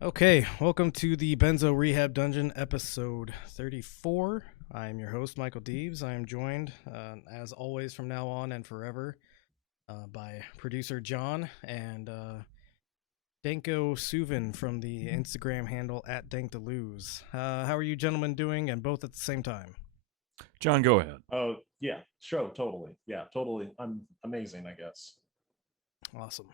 Okay, welcome to the Benzo Rehab Dungeon, episode 34. I am your host, Michael Deebs. I am joined, as always from now on and forever, by producer John and Danko Suvin from the Instagram handle at DankToLose. How are you gentlemen doing, and both at the same time? John, go ahead. Oh, yeah, sure, totally. Yeah, totally. I'm amazing, I guess. Awesome.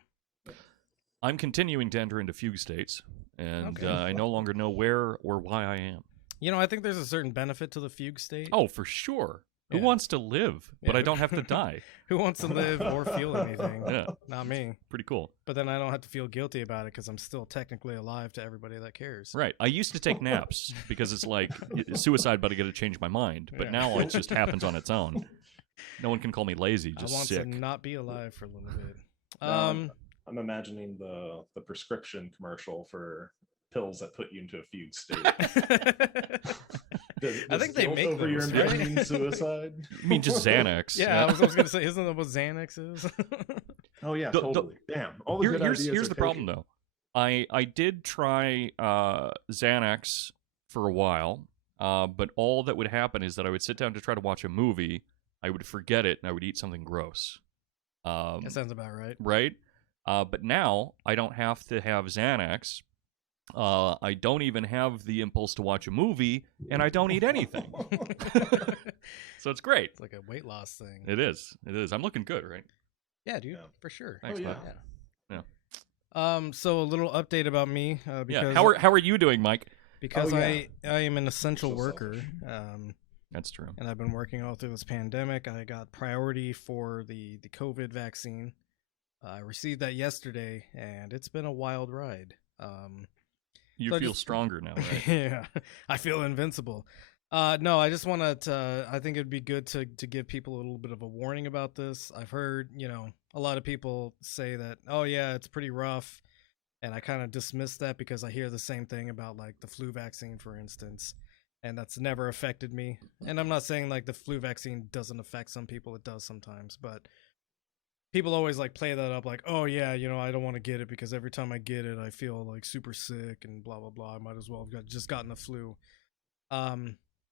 I'm continuing to enter into fugue states, and Okay. I no longer know where or why I am. You know, I think there's a certain benefit to the fugue state. Oh, for sure. Who Yeah. wants to live, but Yeah. I don't have to die? Who wants to live or feel anything? Yeah, Not me. pretty cool. But then I don't have to feel guilty about it because I'm still technically alive to everybody that cares. Right. I used to take naps because it's like suicide, but I got to change my mind. But Yeah. now it just happens on its own. No one can call me lazy, just I want sick. to not be alive for a little bit. No, I'm imagining the prescription commercial for pills that put you into a fugue state. I think they make over your those, right? impending suicide. You mean just Xanax? Yeah, I was going to say, isn't that what Xanax is? Oh yeah, The- totally. Damn. All the good ideas here's are the problem, taken. though. I did try Xanax for a while, but all that would happen is that I would sit down to try to watch a movie, I would forget it, and I would eat something gross. That sounds about right. Right? But now I don't have to have Xanax. I don't even have the impulse to watch a movie, and I don't eat anything. So it's great. It's like a weight loss thing. It is. It is. I'm looking good, right? Yeah, dude, Yeah. for sure. Thanks, yeah. bud. So a little update about me. Because, Yeah. How are you doing, Mike? because Oh, yeah. I am an essential So worker. selfish. That's true. And I've been working all through this pandemic. I got priority for the COVID vaccine. I received that yesterday, and it's been a wild ride. You So I feel just- stronger now, right? Yeah, I feel invincible. No, I just want to. I think it'd be good to give people a little bit of a warning about this. I've heard, a lot of people say that, oh yeah, it's pretty rough, and I kind of dismiss that because I hear the same thing about like the flu vaccine, for instance, and that's never affected me. And I'm not saying like the flu vaccine doesn't affect some people; it does sometimes, but people always like play that up like, oh yeah, I don't want to get it because every time I get it I feel like super sick and blah blah blah. I might as well have just gotten the flu.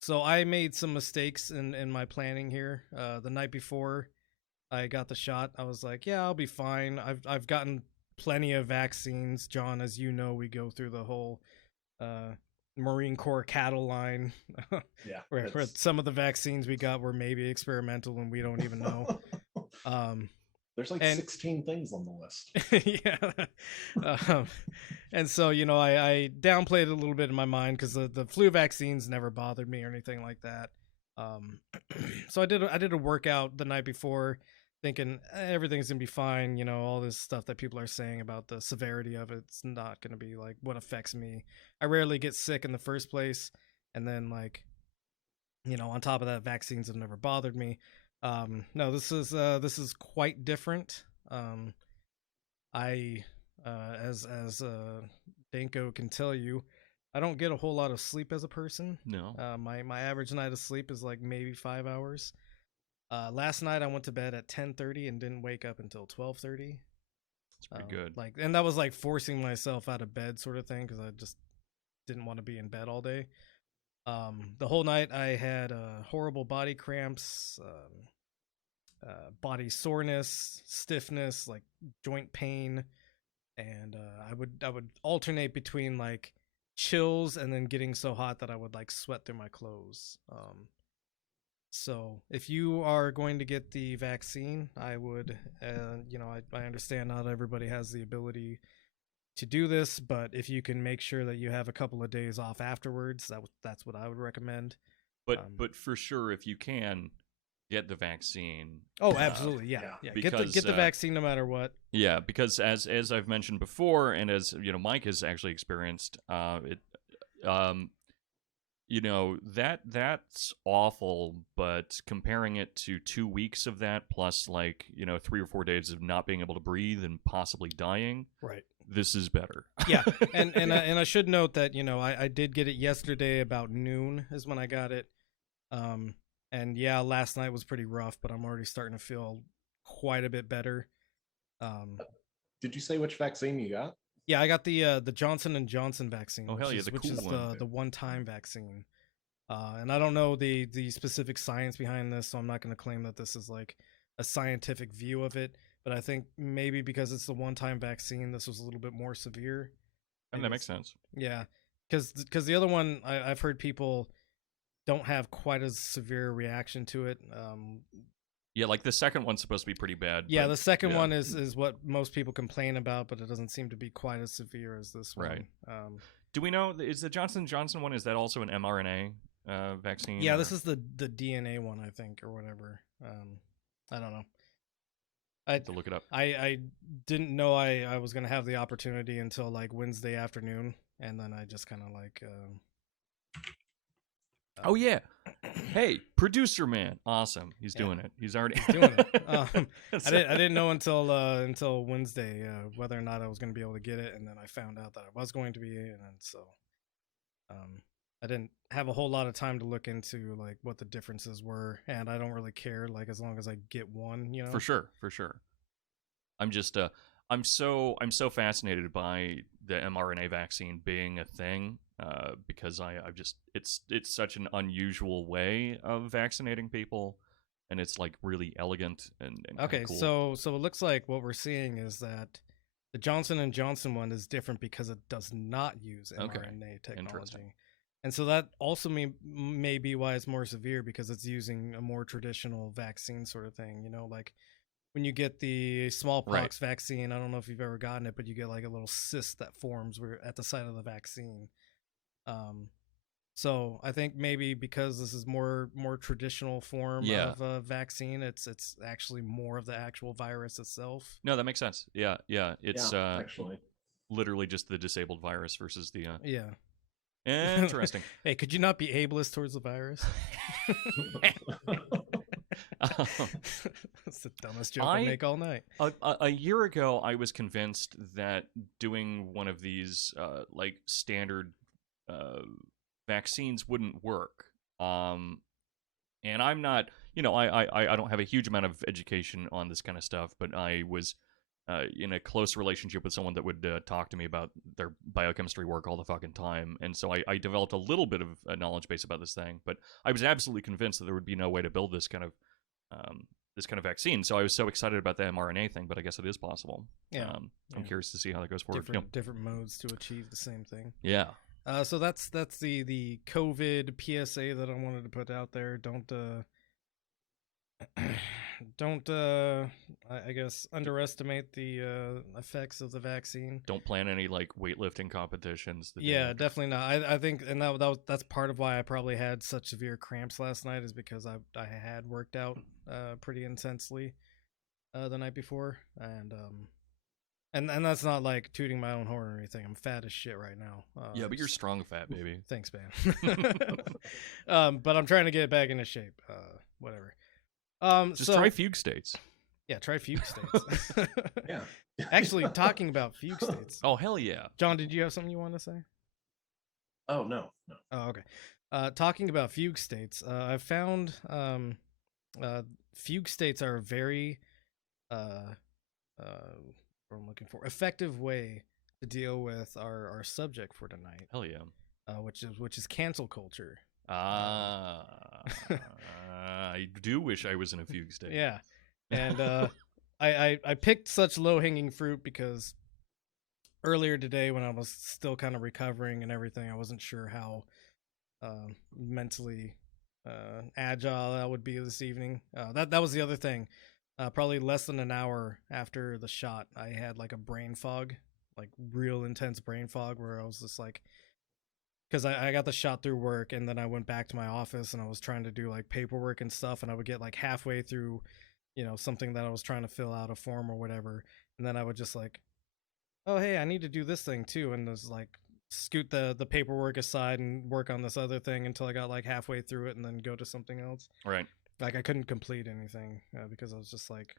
So I made some mistakes in my planning here. The night before I got the shot, I was like, yeah, I'll be fine. I've gotten plenty of vaccines, John. As you know, we go through the whole Marine Corps cattle line. Yeah. where some of the vaccines we got were maybe experimental and we don't even know. There's like and- 16 things on the list. Yeah. And so, I downplayed it a little bit in my mind because the flu vaccines never bothered me or anything like that. So I did a workout the night before thinking everything's going to be fine. All this stuff that people are saying about the severity of it's not going to be like what affects me. I rarely get sick in the first place. And then like, on top of that, vaccines have never bothered me. No, this is quite different. I as Danko can tell you, I don't get a whole lot of sleep as a person. No. My average night of sleep is like maybe 5 hours. Last night I went to bed at 10:30 and didn't wake up until 12:30. It's pretty good. And that was like forcing myself out of bed sort of thing because I just didn't want to be in bed all day. The whole night I had horrible body cramps, body soreness, stiffness, like joint pain, and I would alternate between like chills and then getting so hot that I would like sweat through my clothes. So if you are going to get the vaccine, I would, I understand not everybody has the ability to do this, but if you can make sure that you have a couple of days off afterwards, that's what I would recommend. But for sure, if you can, get the vaccine. Oh, absolutely, yeah. yeah. Because, Get the vaccine no matter what. Yeah, because as I've mentioned before, and as Mike has actually experienced, that's awful. But comparing it to 2 weeks of that, plus 3 or 4 days of not being able to breathe and possibly dying, Right. this is better. Yeah, and I should note that I did get it yesterday about noon is when I got it. And yeah, last night was pretty rough, but I'm already starting to feel quite a bit better. Did you say which vaccine you got? Yeah, I got the Johnson and Johnson vaccine, Oh, hell yeah, the which cool is one. the one-time vaccine. And I don't know the specific science behind this, so I'm not going to claim that this is like a scientific view of it. But I think maybe because it's the one-time vaccine, this was a little bit more severe. And that makes sense. Yeah, because the other one, I've heard people don't have quite as severe reaction to it. Yeah, like the second one's supposed to be pretty bad. Yeah, but, the second one is what most people complain about, but it doesn't seem to be quite as severe as this one. Right. Do we know, is the Johnson & Johnson one, is that also an mRNA vaccine? Yeah, this is the DNA one, I think, or whatever. I don't know. I have to look it up. I didn't know I was gonna have the opportunity until like Wednesday afternoon, and then I just kind of like. Oh yeah, hey, producer man, awesome, he's doing it. He's already doing it. I didn't know until Wednesday whether or not I was going to be able to get it, and then I found out that I was going to be, and then so I didn't have a whole lot of time to look into like what the differences were, and I don't really care like as long as I get one, For sure. I'm just I'm so fascinated by the mRNA vaccine being a thing. Because I've just it's such an unusual way of vaccinating people, and it's like really elegant and okay, cool. So it looks like what we're seeing is that the Johnson and Johnson one is different because it does not use mRNA technology, and so that also may be why it's more severe because it's using a more traditional vaccine sort of thing. Like when you get the smallpox vaccine, I don't know if you've ever gotten it, but you get like a little cyst that forms at the site of the vaccine. So I think maybe because this is more traditional form of a vaccine, it's actually more of the actual virus itself. No, that makes sense. Yeah, it's actually literally just the disabled virus versus the yeah. Interesting. Hey, could you not be ableist towards the virus? That's the dumbest joke I make all night. A year ago, I was convinced that doing one of these like standard vaccines wouldn't work. And I'm not, I don't have a huge amount of education on this kind of stuff, but I was in a close relationship with someone that would talk to me about their biochemistry work all the fucking time, and so I developed a little bit of a knowledge base about this thing. But I was absolutely convinced that there would be no way to build this kind of vaccine. So I was so excited about the mRNA thing, but I guess it is possible. Yeah, I'm curious to see how that goes forward. Different modes to achieve the same thing. Yeah. So that's the COVID PSA that I wanted to put out there. Don't I guess underestimate the effects of the vaccine. Don't plan any like weightlifting competitions. Yeah, definitely not. I think, and that's part of why I probably had such severe cramps last night is because I had worked out pretty intensely the night before, and that's not like tooting my own horn or anything. I'm fat as shit right now. Yeah, but you're strong fat, baby. Thanks, man. But I'm trying to get back into shape. Whatever. Just try fugue states. Yeah, try fugue states. Yeah. Actually, talking about fugue states. Oh, hell yeah. John, did you have something you want to say? Oh, no. Oh, okay. Talking about fugue states, I've found fugue states are a very what I'm looking for, effective way to deal with our subject for tonight. Hell yeah. Which is cancel culture. I do wish I was in a fugue state. Yeah, and I picked such low hanging fruit because earlier today when I was still kind of recovering and everything, I wasn't sure how mentally agile I would be this evening. That was the other thing. Probably less than an hour after the shot, I had like a brain fog, like real intense brain fog, where I was just like because I got the shot through work, and then I went back to my office and I was trying to do like paperwork and stuff, and I would get like halfway through, something that I was trying to fill out, a form or whatever, and then I would just like, oh hey, I need to do this thing too, and just like scoot the paperwork aside and work on this other thing until I got like halfway through it and then go to something else. Right. Like I couldn't complete anything because I was just like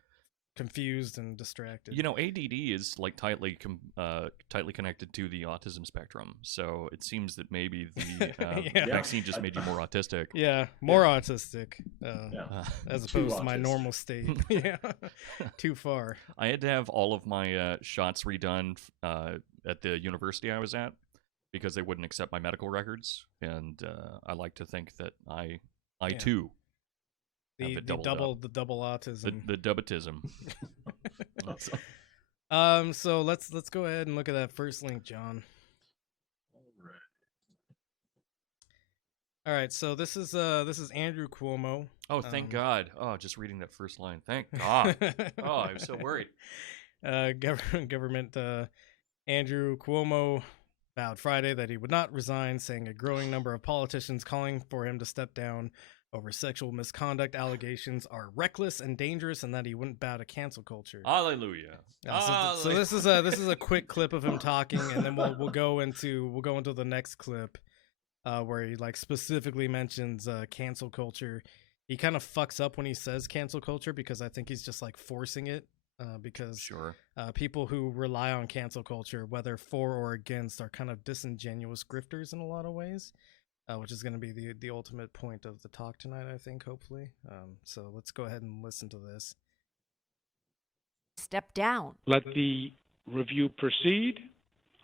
confused and distracted. ADD is like tightly connected to the autism spectrum, so it seems that maybe the Yeah. vaccine just made you more autistic. Yeah, more autistic, as Too opposed to my autistic. normal state. Yeah, too far. I had to have all of my shots redone at the university I was at because they wouldn't accept my medical records, and I like to think that I Yeah. too The have double autism. the dubitism. So let's go ahead and look at that first link, John. All right, so this is Andrew Cuomo. Oh, thank God! Oh, just reading that first line. Thank God. Oh, I was so worried. Government Andrew Cuomo vowed Friday that he would not resign, saying a growing number of politicians calling for him to step down over sexual misconduct allegations are reckless and dangerous, and that he wouldn't bow to cancel culture. Hallelujah. So this is a quick clip of him talking, and then we'll go into the next clip where he like specifically mentions cancel culture. He kind of fucks up when he says cancel culture because I think he's just like forcing it. Because Sure. People who rely on cancel culture, whether for or against, are kind of disingenuous grifters in a lot of ways, which is going to be the ultimate point of the talk tonight, I think, hopefully. So let's go ahead and listen to this. Step down. Let the review proceed.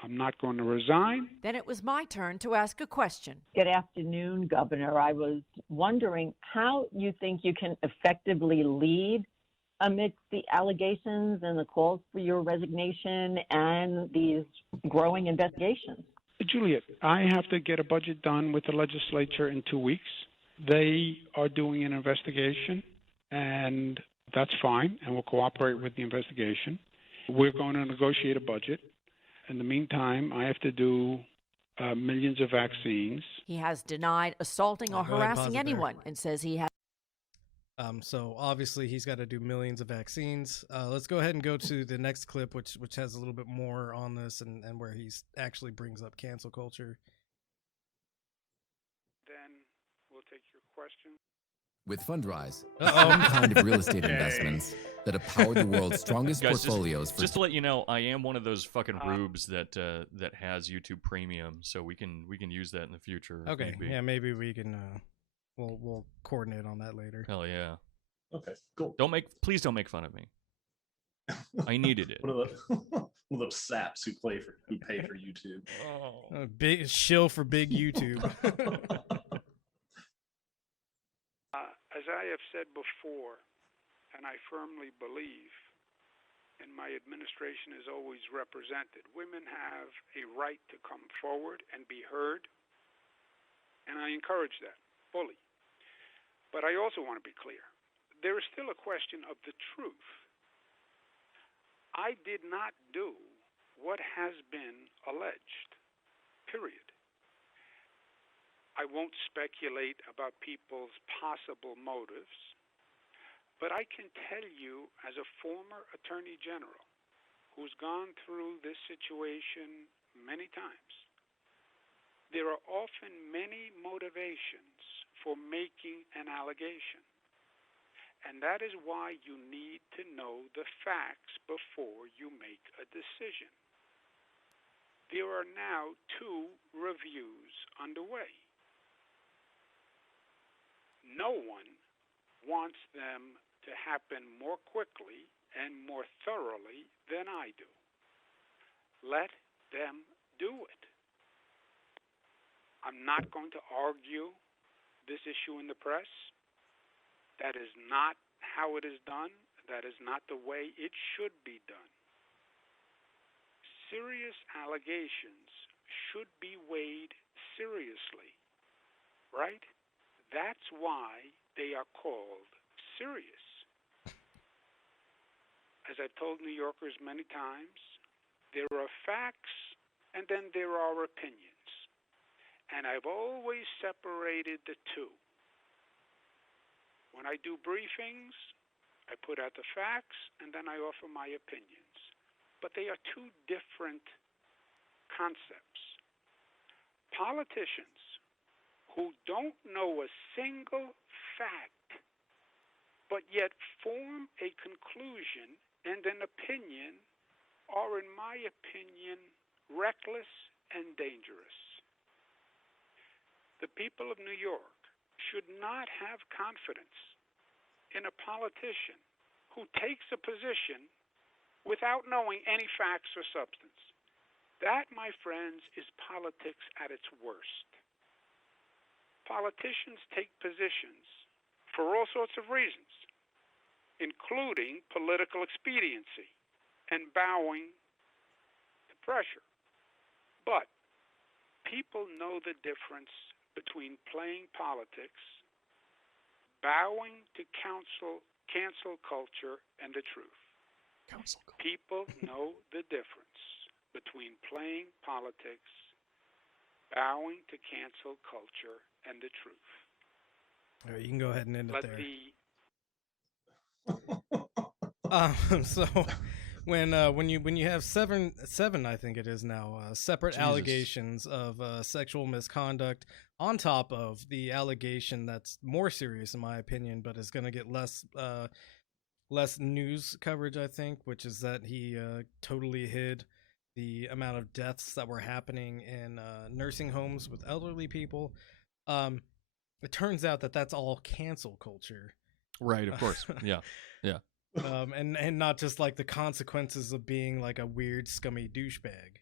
I'm not going to resign. Then it was my turn to ask a question. Good afternoon, Governor. I was wondering how you think you can effectively lead amidst the allegations and the calls for your resignation and these growing investigations. Juliet, I have to get a budget done with the legislature in 2 weeks. They are doing an investigation, and that's fine, and we'll cooperate with the investigation. We're going to negotiate a budget. In the meantime, I have to do millions of vaccines. He has denied assaulting or Go ahead and pause harassing it there. anyone and says he has. So obviously he's got to do millions of vaccines. Let's go ahead and go to the next clip, which has a little bit more on this and where he's actually brings up cancel culture. Then we'll take your question. With Fundrise, Uh-oh. some kind of real estate investments that have powered the world's strongest Guys, portfolios for just to let you know, I am one of those fucking rubes that has YouTube Premium, so we can use that in the future. if Okay, need be. yeah, maybe we can. We'll coordinate on that later. Hell yeah! Okay, cool. Please don't make fun of me. I needed it. One of those saps who pay for YouTube. Big shill for big YouTube. As I have said before, and I firmly believe, and my administration is always represented, women have a right to come forward and be heard, and I encourage that fully. But I also want to be clear. There is still a question of the truth. I did not do what has been alleged, period. I won't speculate about people's possible motives, but I can tell you as a former Attorney General who's gone through this situation many times, there are often many motivations for making an allegation. And that is why you need to know the facts before you make a decision. There are now 2 reviews underway. No one wants them to happen more quickly and more thoroughly than I do. Let them do it. I'm not going to argue this issue in the press. That is not how it is done. That is not the way it should be done. Serious allegations should be weighed seriously, right? That's why they are called serious. As I've told New Yorkers many times, there are facts and then there are opinions. And I've always separated the two. When I do briefings, I put out the facts, and then I offer my opinions. But they are two different concepts. Politicians who don't know a single fact, but yet form a conclusion and an opinion, are, in my opinion, reckless and dangerous. The people of New York should not have confidence in a politician who takes a position without knowing any facts or substance. That, my friends, is politics at its worst. Politicians take positions for all sorts of reasons, including political expediency and bowing to pressure. But people know the difference between playing politics, bowing to cancel culture, and the truth. Council call. People know the difference between playing politics, bowing to cancel culture, and the truth. All right, you can go ahead and end it Let there. the So when you have seven, I think it is now, separate Jesus. allegations of sexual misconduct on top of the allegation that's more serious in my opinion, but is going to get less news coverage, I think, which is that he totally hid the amount of deaths that were happening in nursing homes with elderly people. It turns out that that's all cancel culture. Right, of course. Yeah. And not just like the consequences of being like a weird scummy douchebag.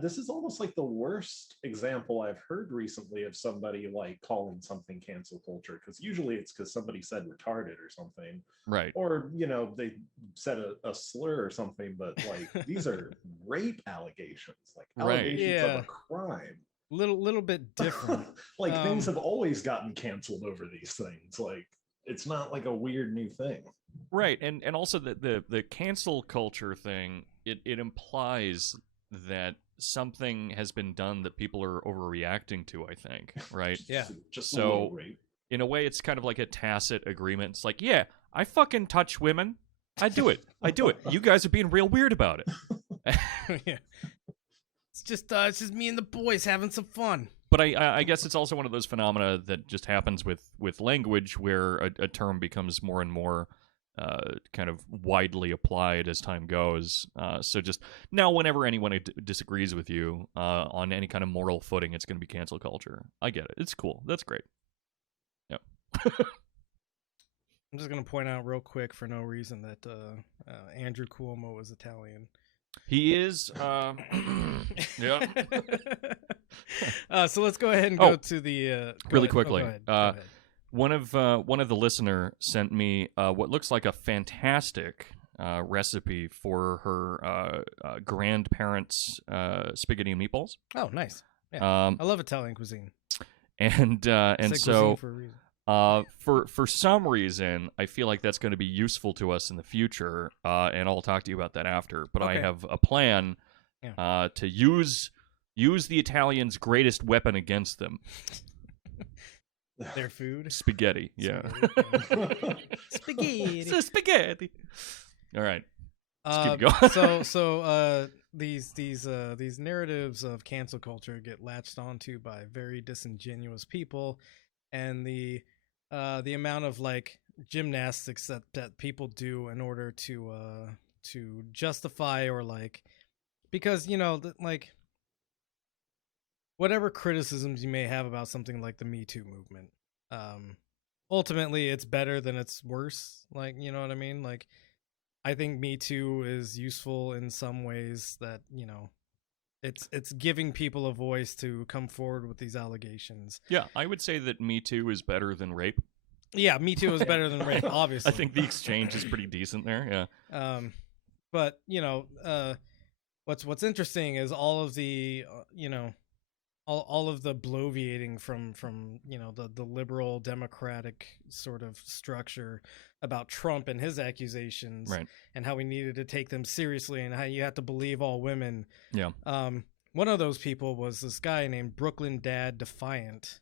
This is almost like the worst example I've heard recently of somebody like calling something cancel culture, because usually it's because somebody said retarded or something, Right. or they said a slur or something, but like these are rape allegations, like Right. allegations of Yeah. a crime. Little bit different. Like things have always gotten canceled over these things. Like it's not like a weird new thing. Right, and also the cancel culture thing, it implies that something has been done that people are overreacting to, I think, right? Yeah. Just So- a little rape. In a way, it's kind of like a tacit agreement. It's like, yeah, I fucking touch women. I do it. You guys are being real weird about it. Yeah. It's just me and the boys having some fun. But I guess it's also one of those phenomena that just happens with language, where a term becomes more and more kind of widely applied as time goes. So just now, whenever anyone disagrees with you on any kind of moral footing, it's going to be cancel culture. I get it. It's cool. That's great. Yep. I'm just gonna point out real quick for no reason that Andrew Cuomo is Italian. He is. Yeah. So let's go ahead and go to the really quickly. Go ahead. One of the listener sent me what looks like a fantastic recipe for her grandparents' spaghetti and meatballs. Oh, nice. Yeah. I love Italian cuisine. And Say so cuisine for a reason. for some reason, I feel like that's going to be useful to us in the future, and I'll talk to you about that after. But I Okay. have a plan to use the Italians' greatest weapon against them. Their food. Spaghetti. Yeah. Spaghetti. Spaghetti. All right. Let's keep going. So these narratives of cancel culture get latched onto by very disingenuous people, and the amount of like gymnastics that people do in order to justify, or like, because like whatever criticisms you may have about something like the Me Too movement, ultimately it's better than it's worse. Like, you know what I mean? Like, I think Me Too is useful in some ways that, it's giving people a voice to come forward with these allegations. Yeah, I would say that Me Too is better than rape. Yeah, Me Too is better than rape, obviously. I think the exchange is pretty decent there. Yeah. But what's interesting is all of the all of the bloviating from the liberal democratic sort of structure about Trump and his accusations, Right. and how we needed to take them seriously, and how you have to believe all women. Yeah. one of those people was this guy named Brooklyn Dad Defiant,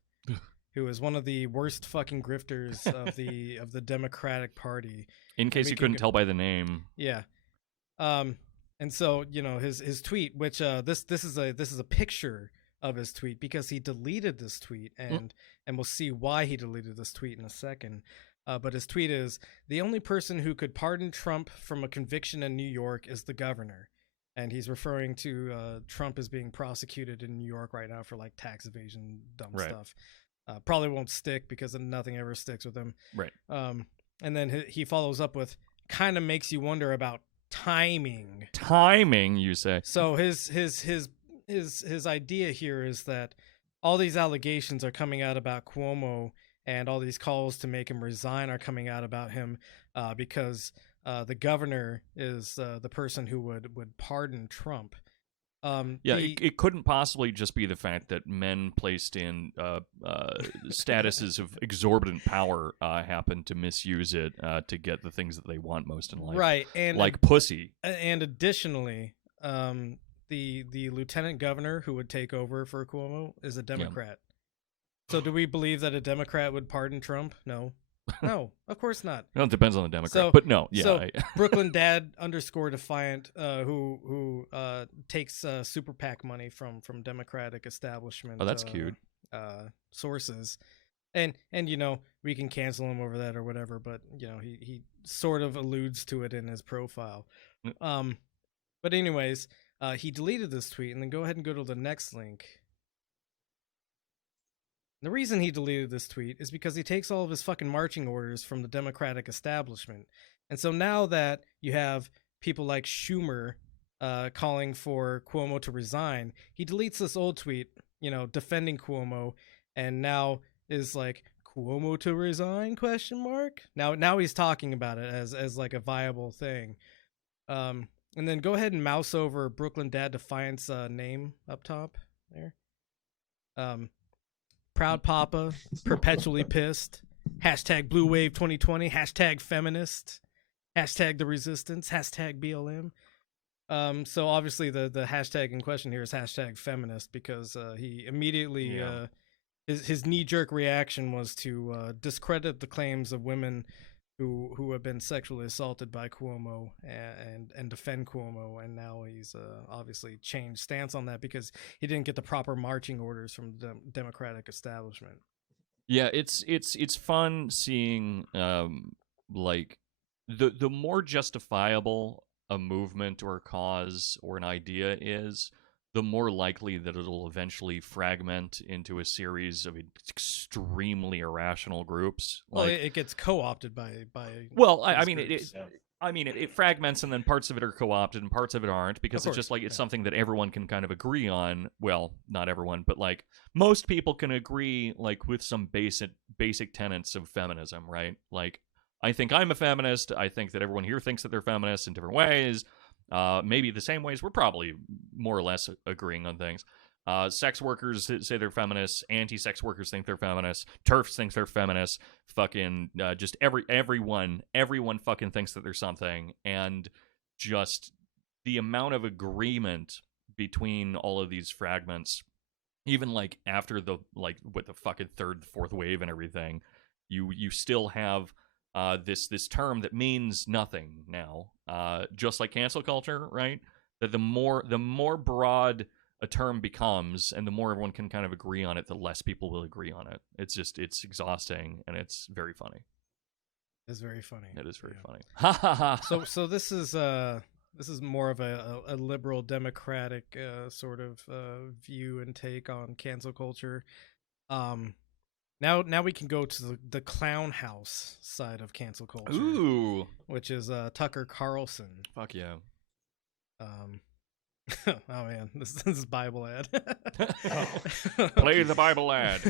who is one of the worst fucking grifters of the Democratic Party. In case you couldn't tell by the name. Yeah. And so, you know, his tweet, which this is a picture of his tweet because he deleted this tweet, and we'll see why he deleted this tweet in a second. But his tweet is, the only person who could pardon Trump from a conviction in New York is the governor. And he's referring to Trump as being prosecuted in New York right now for like tax evasion, dumb stuff. Probably won't stick because nothing ever sticks with him. Right. And then he follows up with, kind of makes you wonder about timing. Timing, you say? So his idea here is that all these allegations are coming out about Cuomo, and all these calls to make him resign are coming out about him because the governor is the person who would pardon Trump. It couldn't possibly just be the fact that men placed in statuses of exorbitant power happen to misuse it to get the things that they want most in life. Right. And like pussy. And additionally, the lieutenant governor who would take over for Cuomo is a Democrat. So do we believe that a Democrat would pardon Trump? No. No, of course not. Well, it depends on the Democrat, So- but no. Yeah. So Brooklyn Dad _Defiant, who takes super PAC money from Democratic establishment. Oh, that's cute. Sources, and you know, we can cancel him over that or whatever, but you know, he sort of alludes to it in his profile. But anyways, he deleted this tweet, and then go ahead and go to the next link. The reason he deleted this tweet is because he takes all of his fucking marching orders from the Democratic establishment. And so now that you have people like Schumer calling for Cuomo to resign, he deletes this old tweet, you know, defending Cuomo, and now is like, Cuomo to resign, ? Now he's talking about it as like a viable thing. And then go ahead and mouse over Brooklyn Dad Defiant's name up top there. Proud Papa, perpetually pissed, hashtag Blue Wave 2020, hashtag feminist, hashtag the resistance, hashtag BLM. So obviously the hashtag in question here is hashtag feminist because he immediately, his knee-jerk reaction was to discredit the claims of women who have been sexually assaulted by Cuomo and defend Cuomo, and now he's obviously changed stance on that because he didn't get the proper marching orders from the Democratic establishment. Yeah, it's fun seeing like the more justifiable a movement or a cause or an idea is, the more likely that it'll eventually fragment into a series of extremely irrational groups. Well, it gets co-opted by. Well, these I mean, groups. it fragments, and then parts of it are co-opted and parts of it aren't, because Of it's just course, like it's something that everyone can kind of agree on. Well, not everyone, but like most people can agree like with some basic tenets of feminism, right? Like, I think I'm a feminist. I think that everyone here thinks that they're feminists in different ways. Maybe the same ways. We're probably more or less agreeing on things. Sex workers say they're feminists. Anti-sex workers think they're feminists. TERFs thinks they're feminists. Fucking just everyone fucking thinks that there's something. And just the amount of agreement between all of these fragments, even like after the with the fucking third, fourth wave and everything, you still have this term that means nothing now, just like cancel culture, right? That the more broad a term becomes, and the more everyone can kind of agree on it, the less people will agree on it. It's exhausting, and it's very funny. It's very funny. It is very funny. Ha ha ha. So this is more of a liberal democratic sort of view and take on cancel culture. Now we can go to the clown house side of cancel culture. Ooh, which is Tucker Carlson. Fuck yeah. Oh man, this is Bible ad. Play the Bible ad.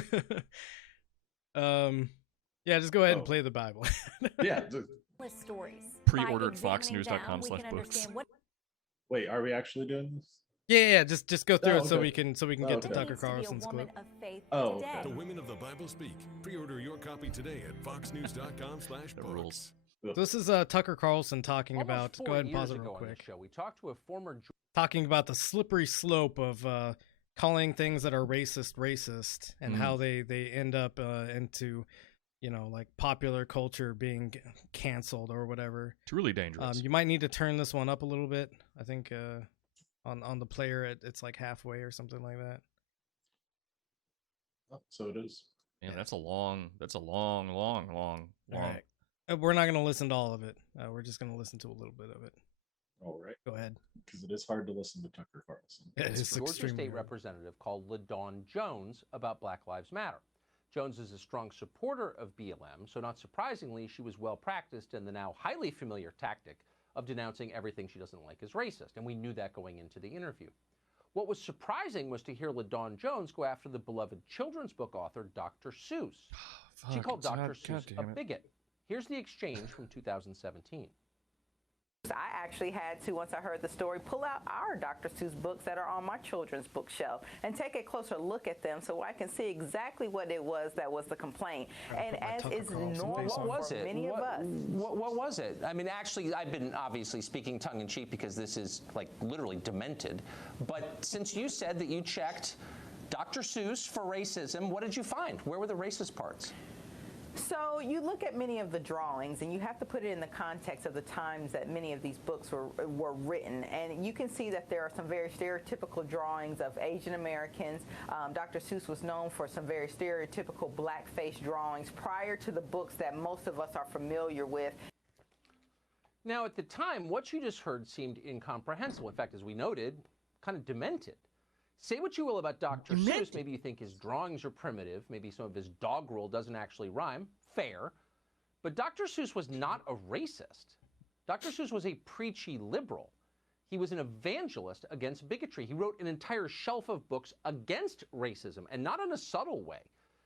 Yeah, just go ahead and play the Bible. Yeah. Stories. Pre-ordered FoxNews.com/books. Wait, are we actually doing this? Yeah, just go through Oh, it so okay. we can get to Tucker Carlson's clip. Oh, okay. The Women of the Bible Speak. Pre-order your copy today at foxnews.com/books. That rules. This is Tucker Carlson talking Almost about. 4 Go ahead and years pause it real ago on this quick. show, we talked to a former Talking about the slippery slope of calling things that are racist, and how they end up into, like popular culture being canceled or whatever. It's really dangerous. You might need to turn this one up a little bit. I think on the player it's like halfway or something like that. Oh, so it is. Man, that's a long. All right. We're not going to listen to all of it. We're just going to listen to a little bit of it. All right. Go ahead. Because it is hard to listen to Tucker Carlson. It is Georgia extremely State hard. representative called LaDawn Jones about Black Lives Matter. Jones is a strong supporter of BLM, so not surprisingly, she was well practiced in the now highly familiar tactic of denouncing everything she doesn't like as racist, and we knew that going into the interview. What was surprising was to hear LaDawn Jones go after the beloved children's book author Dr. Seuss. She called Dr. Seuss a bigot. Here's the exchange from 2017. I actually had to, once I heard the story, pull out our Dr. Seuss books that are on my children's bookshelf and take a closer look at them so I can see exactly what it was that was the complaint. And as is normal for many of us. What was it? I mean, actually, I've been obviously speaking tongue-in-cheek because this is, like, literally demented. But since you said that you checked Dr. Seuss for racism, what did you find? Where were the racist parts? So you look at many of the drawings, and you have to put it in the context of the times that many of these books were written. And you can see that there are some very stereotypical drawings of Asian Americans. Dr. Seuss was known for some very stereotypical blackface drawings prior to the books that most of us are familiar with. Now, at the time, what you just heard seemed incomprehensible. In fact, as we noted, kind of demented. Say what you will about Dr. Seuss. Maybe you think his drawings are primitive. Maybe some of his doggerel doesn't actually rhyme. Fair. But Dr. Seuss was not a racist. Dr. Seuss was a preachy liberal. He was an evangelist against bigotry. He wrote an entire shelf of books against racism, and not in a subtle way.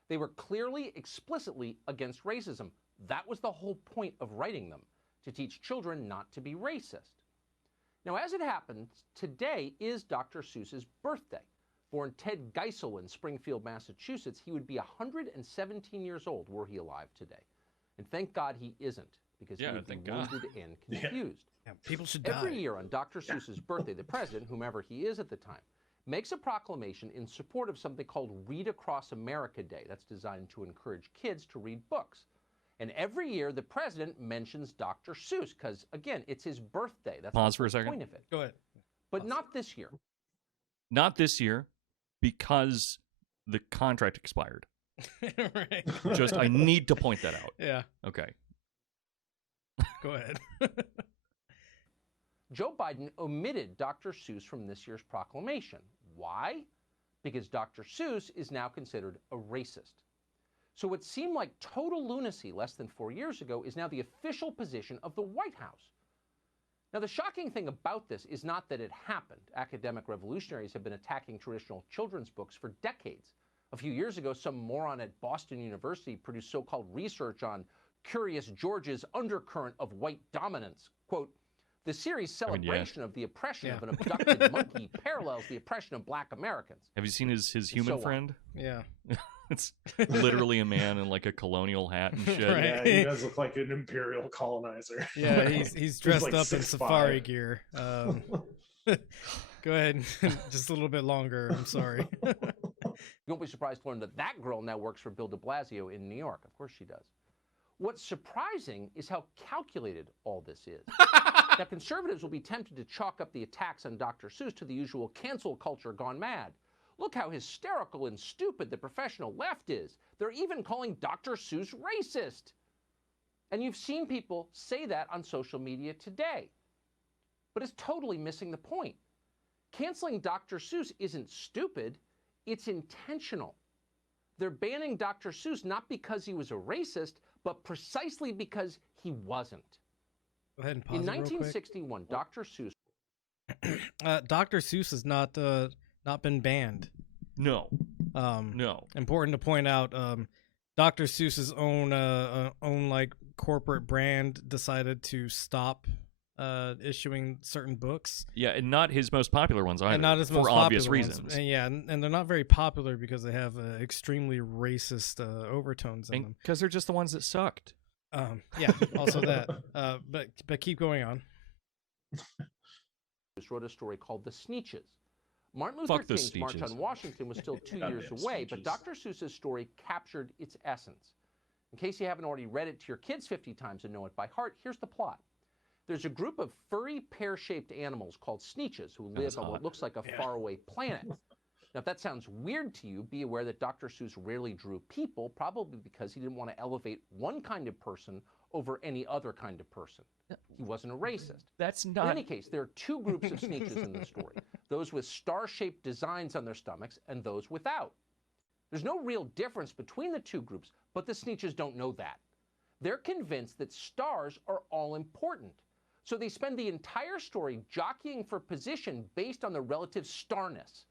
They were clearly, explicitly against racism. That was the whole point of writing them, to teach children not to be racist. Now, as it happens, today is Dr. Seuss's birthday. Born Ted Geisel in Springfield, Massachusetts, he would be 117 years old were he alive today. And thank God he isn't, because he would be wounded and confused. Yeah, people should die. Every year on Dr. Seuss's birthday, the president, whomever he is at the time, makes a proclamation in support of something called Read Across America Day. That's designed to encourage kids to read books. And every year, the president mentions Dr. Seuss because, again, it's his birthday. That's Pause for a the second. point of it. Go ahead. But not this year. Not this year, because the contract expired. Right. Just, I need to point that out. Yeah. Okay. Go ahead. Joe Biden omitted Dr. Seuss from this year's proclamation. Why? Because Dr. Seuss is now considered a racist. So what seemed like total lunacy less than 4 years ago is now the official position of the White House. Now, the shocking thing about this is not that it happened. Academic revolutionaries have been attacking traditional children's books for decades. A few years ago, some moron at Boston University produced so-called research on Curious George's undercurrent of white dominance. Quote, the series' celebration of the oppression of an abducted monkey parallels the oppression of black Americans. Have you seen his human friend? Yeah. It's literally a man in like a colonial hat and shit. Right. Yeah, he does look like an imperial colonizer. Yeah, he's dressed like up in 6'5". safari gear. Go ahead, just a little bit longer. I'm sorry. You won't be surprised to learn that that girl now works for Bill de Blasio in New York. Of course she does. What's surprising is how calculated all this is. Now, conservatives will be tempted to chalk up the attacks on Dr. Seuss to the usual cancel culture gone mad. Look how hysterical and stupid the professional left is. They're even calling Dr. Seuss racist. And you've seen people say that on social media today. But it's totally missing the point. Canceling Dr. Seuss isn't stupid, it's intentional. They're banning Dr. Seuss not because he was a racist, but precisely because he wasn't. Go ahead and pause In it real quick. 1961, Dr. Seuss... Dr. Seuss has not been banned. No. No. Important to point out, Dr. Seuss's own like corporate brand decided to stop issuing certain books. Yeah, and not his most popular ones either. And not his most for popular obvious ones. reasons. And yeah, and they're not very popular because they have extremely racist overtones in them. Because they're just the ones that sucked. Yeah, also that. But keep going on. Wrote a story called The Sneetches. Martin Luther Fuck the King's March Sneetches. on Washington was still 2 years Goddamn away, but Sneetches. Dr. Seuss's story captured its essence. In case you haven't already read it to your kids 50 times and know it by heart, here's the plot. There's a group of furry, pear-shaped animals called Sneetches who live on what looks like a faraway planet. Now, if that sounds weird to you, be aware that Dr. Seuss rarely drew people, probably because he didn't want to elevate one kind of person over any other kind of person. He wasn't a racist. That's In not. any case, there are two groups of Sneetches in the story, those with star-shaped designs on their stomachs and those without. There's no real difference between the two groups, but the Sneetches don't know that. They're convinced that stars are all important. So they spend the entire story jockeying for position based on the relative starness.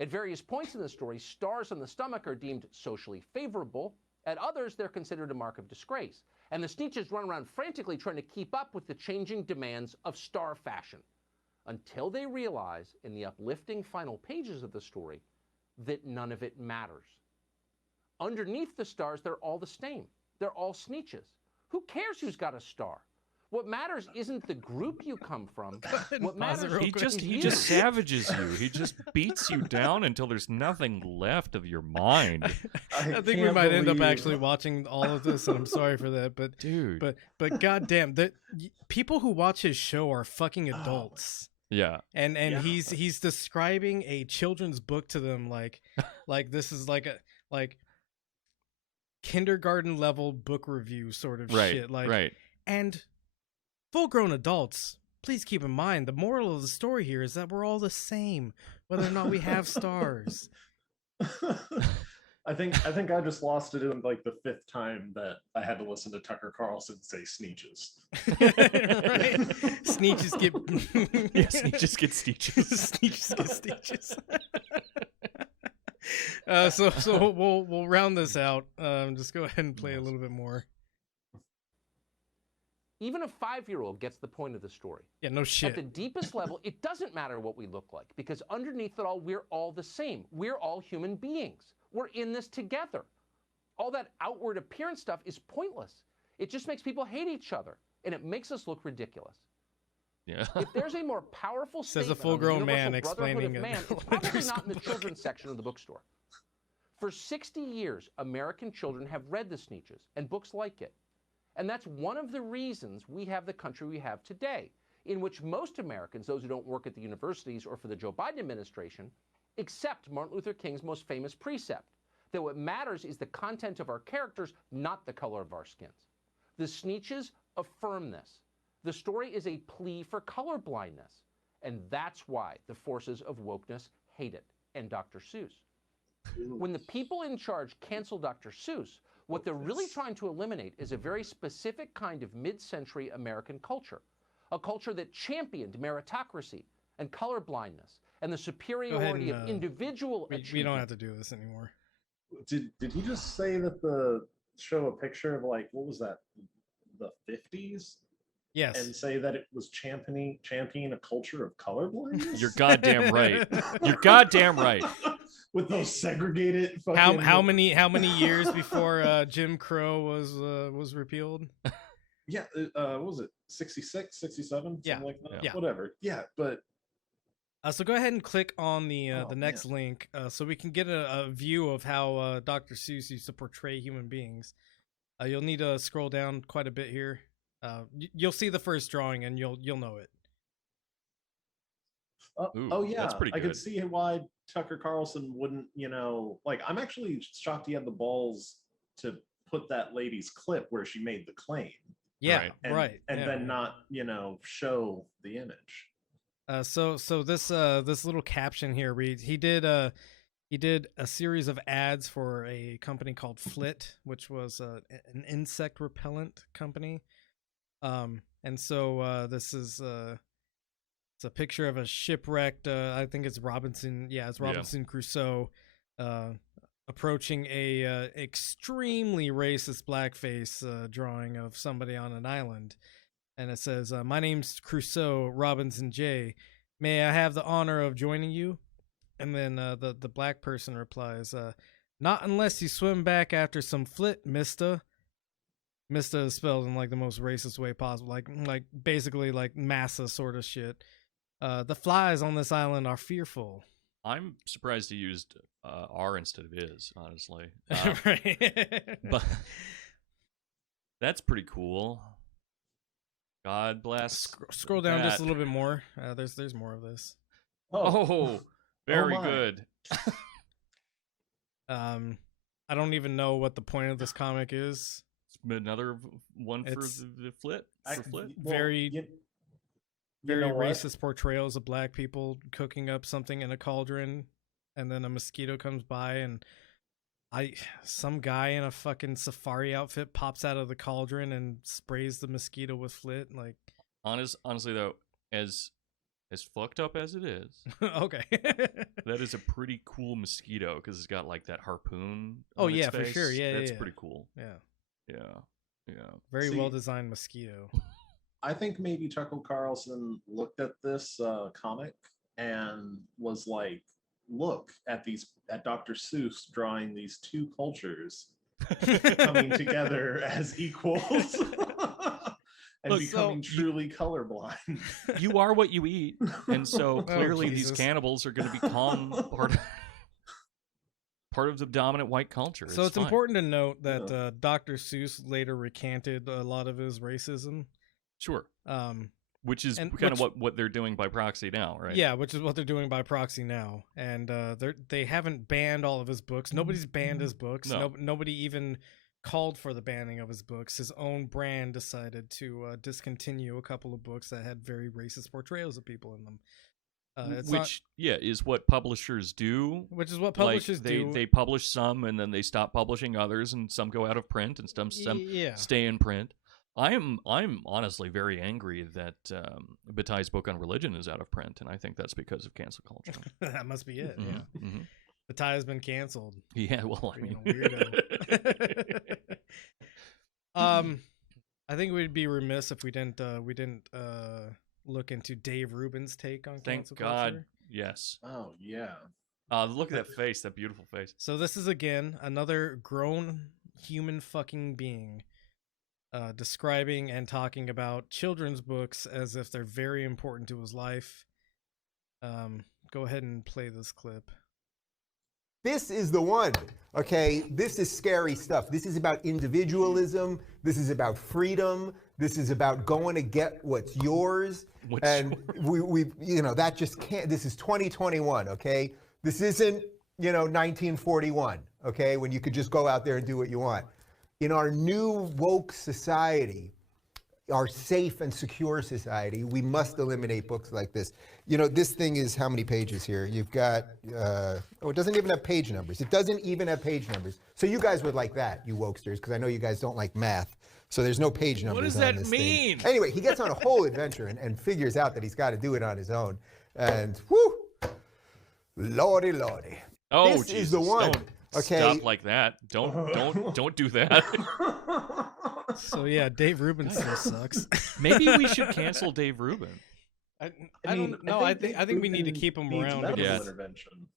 At various points in the story, stars on the stomach are deemed socially favorable. At others, they're considered a mark of disgrace. And the Sneetches run around frantically trying to keep up with the changing demands of star fashion, until they realize in the uplifting final pages of the story that none of it matters. Underneath the stars, they're all the same. They're all Sneetches. Who cares who's got a star? What matters isn't the group you come from. What matters He just savages you. He just beats you down until there's nothing left of your mind. I think we might end up actually watching all of this, and I'm sorry for that. But Dude. but goddamn, people who watch his show are fucking adults. Yeah. And he's describing a children's book to them like this is like kindergarten level book review sort of shit. Right. And full-grown adults, please keep in mind the moral of the story here is that we're all the same, whether or not we have stars. I think I just lost it in like the 5th time that I had to listen to Tucker Carlson say Sneetches. Right? Sneetches get Yeah, Sneetches get Sneetches. Sneetches get Sneetches. So we'll round this out. Just go ahead and play a little bit more. Even a 5-year-old gets the point of the story. Yeah, no shit. At the deepest level, it doesn't matter what we look like, because underneath it all, we're all the same. We're all human beings. We're in this together. All that outward appearance stuff is pointless. It just makes people hate each other, and it makes us look ridiculous. Yeah. If there's a more powerful Says a statement full-grown on the man universal brotherhood explaining of man, it. it's probably not in the children's section of the bookstore. For 60 years, American children have read the Sneetches and books like it. And that's one of the reasons we have the country we have today, in which most Americans, those who don't work at the universities or for the Joe Biden administration, accept Martin Luther King's most famous precept, that what matters is the content of our characters, not the color of our skins. The Sneetches affirm this. The story is a plea for colorblindness, and that's why the forces of wokeness hate it, and Dr. Seuss. When the people in charge cancel Dr. Seuss, what they're really trying to eliminate is a very specific kind of mid-century American culture, a culture that championed meritocracy and colorblindness and the superiority of individual achievement. We don't have to do this anymore. Did he just say that show a picture of like, what was that, the 50s? Yes. And say that it was championing a culture of colorblindness? You're goddamn right. You're goddamn right. With those segregated fucking... How many years before Jim Crow was repealed? Yeah, what was it? 66, 67, Yeah. something like that. Yeah. Whatever. Yeah, but So go ahead and click on the next link so we can get a view of how Dr. Seuss used to portray human beings. You'll need to scroll down quite a bit here. You'll see the first drawing and you'll know it. Ooh, yeah, that's pretty I good. could see why Tucker Carlson wouldn't, like, I'm actually shocked he had the balls to put that lady's clip where she made the claim. Yeah, right. And then not, show the image. So this little caption here reads: he did a series of ads for a company called Flit, which was an insect repellent company. And so this is it's a picture of a shipwrecked I think it's Robinson Crusoe approaching a extremely racist blackface drawing of somebody on an island. And it says, "My name's Crusoe Robinson J. May I have the honor of joining you?" And then the black person replies, "Not unless you swim back after some flit, mister. Mista is spelled in like the most racist way possible, like basically like massa sort of shit. The flies on this island are fearful. I'm surprised he used R instead of is, honestly. Right. But that's pretty cool. God bless. Scroll down just a that. little bit more. There's more of this. Oh, very my. good. I don't even know what the point of this comic is. Another one for It's- the flit. For flit. Very you know what? racist portrayals of black people cooking up something in a cauldron, and then a mosquito comes by, and some guy in a fucking safari outfit pops out of the cauldron and sprays the mosquito with flit. Like, Honestly though, as fucked up as it is, okay. that is a pretty cool mosquito because it's got like that harpoon. Oh, on its yeah, for face. sure. Yeah, that's yeah. pretty cool. Yeah. Yeah. Very See- well designed mosquito. I think maybe Tucker Carlson looked at this comic and was like, "Look at Dr. Seuss drawing these two cultures coming together as equals and Look, becoming truly colorblind." You are what you eat, and so clearly these Jesus. cannibals are going to become part of the dominant white culture. So it's fine. important to note that Dr. Seuss later recanted a lot of his racism. Sure. Um, Which is and kind which- of what they're doing by proxy now, right? Yeah, which is what they're doing by proxy now, and they haven't banned all of his books. Nobody's banned his books. No. Nobody even called for the banning of his books. His own brand decided to discontinue a couple of books that had very racist portrayals of people in them. It's Which is what publishers do. which is what publishers do. They publish some, and then they stop publishing others, and some go out of print, and some Yeah. stay in print. I'm honestly very angry that Bataille's book on religion is out of print, and I think that's because of cancel culture. That must be it. Yeah, Mm-hmm. the tie has been canceled. Yeah, well, I Being mean, a weirdo. I think we'd be remiss if we didn't look into Dave Rubin's take on thank cancel God, culture. yes. Oh yeah. Look at that face, that beautiful face. So this is again another grown human fucking being describing and talking about children's books as if they're very important to his life. Go ahead and play this clip. This is the one, okay? This is scary stuff. This is about individualism. This is about freedom. This is about going to get what's yours. And we that just can't, this is 2021, okay? This isn't, 1941, okay? When you could just go out there and do what you want. In our new woke society, our safe and secure society, we must eliminate books like this. This thing is how many pages here? You've got, it doesn't even have page numbers. It doesn't even have page numbers. So you guys would like that, you wokesters, because I know you guys don't like math. So there's no page numbers What does on that this mean? thing. Anyway, he gets on a whole adventure and figures out that he's got to do it on his own. And whoo, lordy, lordy. Oh, this Jesus. is the one. Don't Okay. stop like that. Don't do that. So yeah, Dave Rubin still sucks. Maybe we should cancel Dave Rubin. I don't know. I think we need to keep him around. Medical Yeah. intervention.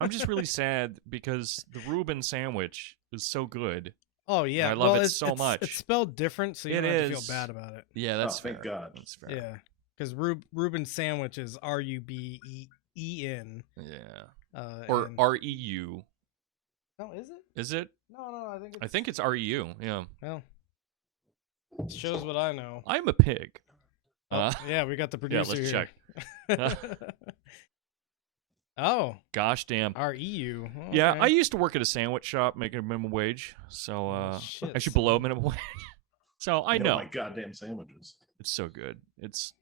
I'm just really sad because the Reuben sandwich is so good. Oh yeah, I love it it's so much. It's spelled different, so you It don't have to is. feel bad about it. Yeah, that's Oh, thank fair. God. That's fair. Yeah, because Reuben sandwich is Ruben. Yeah. And- REU. No, is it? Is it? No, I think it's REU. Yeah. Well, it shows what I know. I'm a pig. Yeah, we got the Yeah, producer let's here. check. Oh, Gosh damn. REU. Oh, Yeah, okay. I used to work at a sandwich shop making minimum wage. So shit. actually below minimum wage. So I know. My goddamn sandwiches. It's so good. It's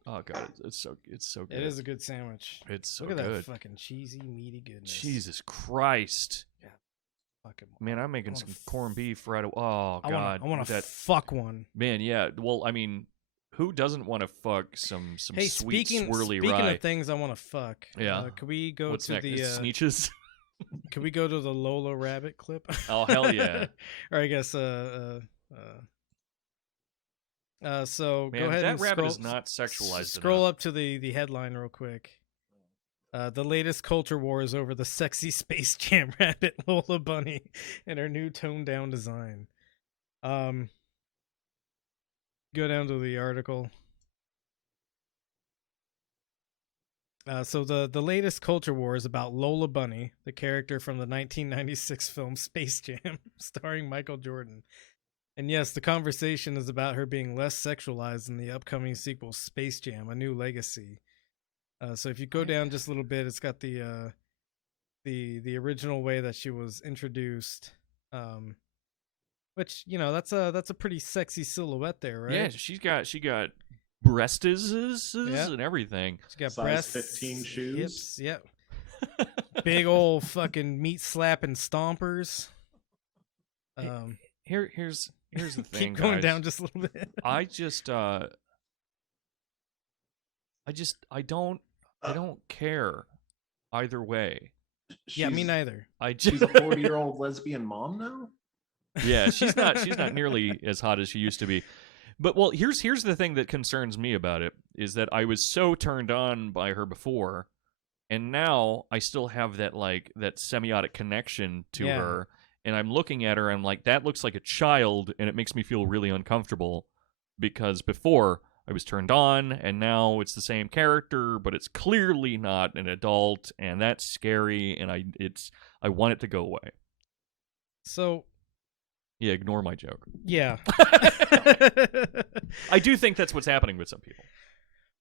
it's so good. It is a good sandwich. It's so Look at good. that fucking cheesy, meaty goodness. Jesus Christ. Fucking. Man, I'm making some corned beef right away. Oh I god. want to that fuck one. man, yeah. Well, I mean, who doesn't want to fuck some Hey, sweet speaking swirly of things I want to fuck. Yeah. Could we go What's to next? the Sneeches? Could we go to the Lola Rabbit clip? Oh, hell yeah. Or I guess so Man, go ahead that and rabbit scroll, is not sexualized Scroll enough. up to the headline real quick. The latest culture war is over the sexy Space Jam rabbit Lola Bunny and her new toned down design. Go down to the article. So the latest culture war is about Lola Bunny, the character from the 1996 film Space Jam, starring Michael Jordan. And yes, the conversation is about her being less sexualized in the upcoming sequel Space Jam: A New Legacy. So if you go down just a little bit, it's got the original way that she was introduced, which that's a pretty sexy silhouette there, right? Yeah, she got breasts and everything. She got Size breasts, 15 shoes. hips, yep. Big old fucking meat slapping stompers. Here's the thing. Keep going guys. down just a little bit. I don't care either way. Yeah, me neither. She's a 40-year-old lesbian mom now. Yeah, she's not nearly as hot as she used to be. But well, here's the thing that concerns me about it is that I was so turned on by her before, and now I still have that semiotic connection to her, and I'm looking at her, and I'm like, that looks like a child, and it makes me feel really uncomfortable because before I was turned on, and now it's the same character, but it's clearly not an adult, and that's scary, and I want it to go away. So. Yeah, ignore my joke. Yeah. I do think that's what's happening with some people.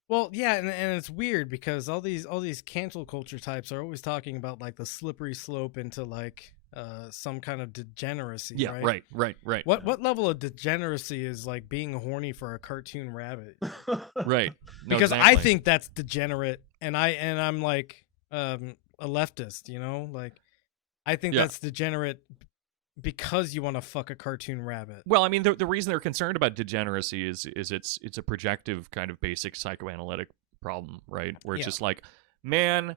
Well, yeah, and it's weird because all these cancel culture types are always talking about like the slippery slope into like some kind of degeneracy. Yeah, right. What level of degeneracy is like being horny for a cartoon rabbit? Right. No, because exactly. I think that's degenerate, and I'm like a leftist, like I think that's degenerate. Because you want to fuck a cartoon rabbit. Well, I mean, the reason they're concerned about degeneracy is it's a projective kind of basic psychoanalytic problem, right? Where it's just like, man,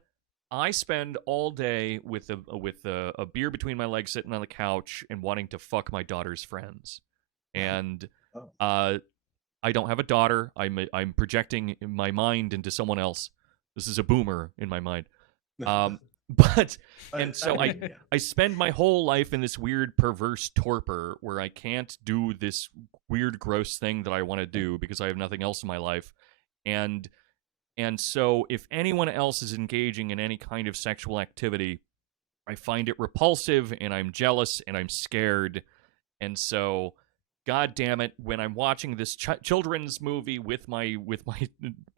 I spend all day with a beer between my legs, sitting on the couch, and wanting to fuck my daughter's friends, and I don't have a daughter. I'm projecting my mind into someone else. This is a boomer in my mind. But and so I spend my whole life in this weird perverse torpor where I can't do this weird gross thing that I want to do because I have nothing else in my life, and so if anyone else is engaging in any kind of sexual activity, I find it repulsive and I'm jealous and I'm scared, and so God damn it, when I'm watching this children's movie with my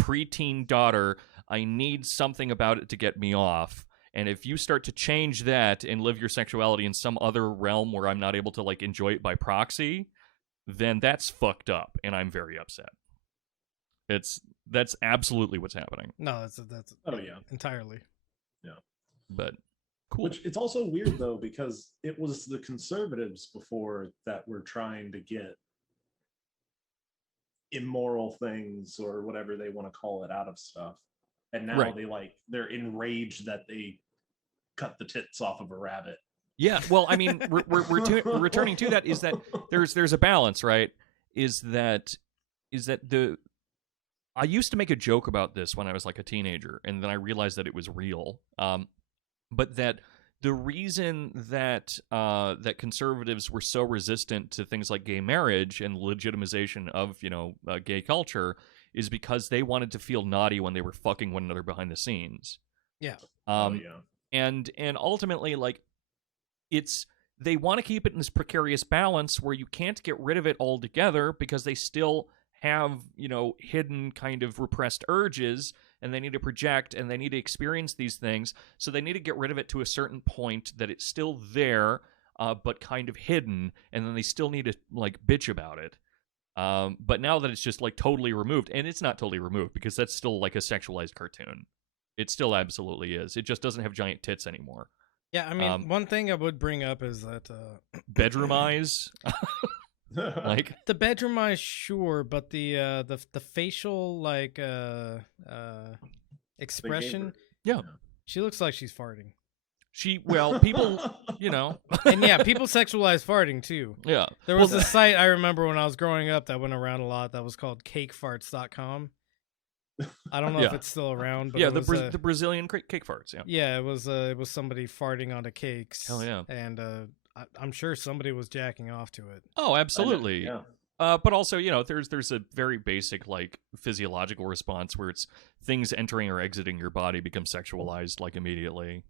preteen daughter, I need something about it to get me off. And if you start to change that and live your sexuality in some other realm where I'm not able to like enjoy it by proxy, then that's fucked up, and I'm very upset. That's absolutely what's happening. No, that's entirely. Yeah, but cool. Which it's also weird though because it was the conservatives before that were trying to get immoral things or whatever they want to call it out of stuff. And now they're enraged that they cut the tits off of a rabbit. Yeah, well, I mean, returning to that is that there's a balance, right? Is that I used to make a joke about this when I was like a teenager, and then I realized that it was real. But that the reason that that conservatives were so resistant to things like gay marriage and legitimization of gay culture is because they wanted to feel naughty when they were fucking one another behind the scenes. Yeah. And ultimately, like, they want to keep it in this precarious balance where you can't get rid of it altogether because they still have, hidden kind of repressed urges, and they need to project and they need to experience these things. So they need to get rid of it to a certain point that it's still there, but kind of hidden, and then they still need to like bitch about it. But now that it's just like totally removed, and it's not totally removed because that's still like a sexualized cartoon. It still absolutely is. It just doesn't have giant tits anymore. Yeah, I mean, one thing I would bring up is that bedroom eyes. Like the bedroom eyes, sure, but the facial like expression. Yeah, she looks like she's farting. People, and yeah, people sexualize farting too. Yeah, there was a site I remember when I was growing up that went around a lot that was called cakefarts.com. I don't know if it's still around, but yeah, it was, the Brazilian cake farts. Yeah, it was somebody farting onto cakes. Hell yeah! And I'm sure somebody was jacking off to it. Oh, absolutely. Yeah. But also, there's a very basic like physiological response where it's things entering or exiting your body become sexualized like immediately,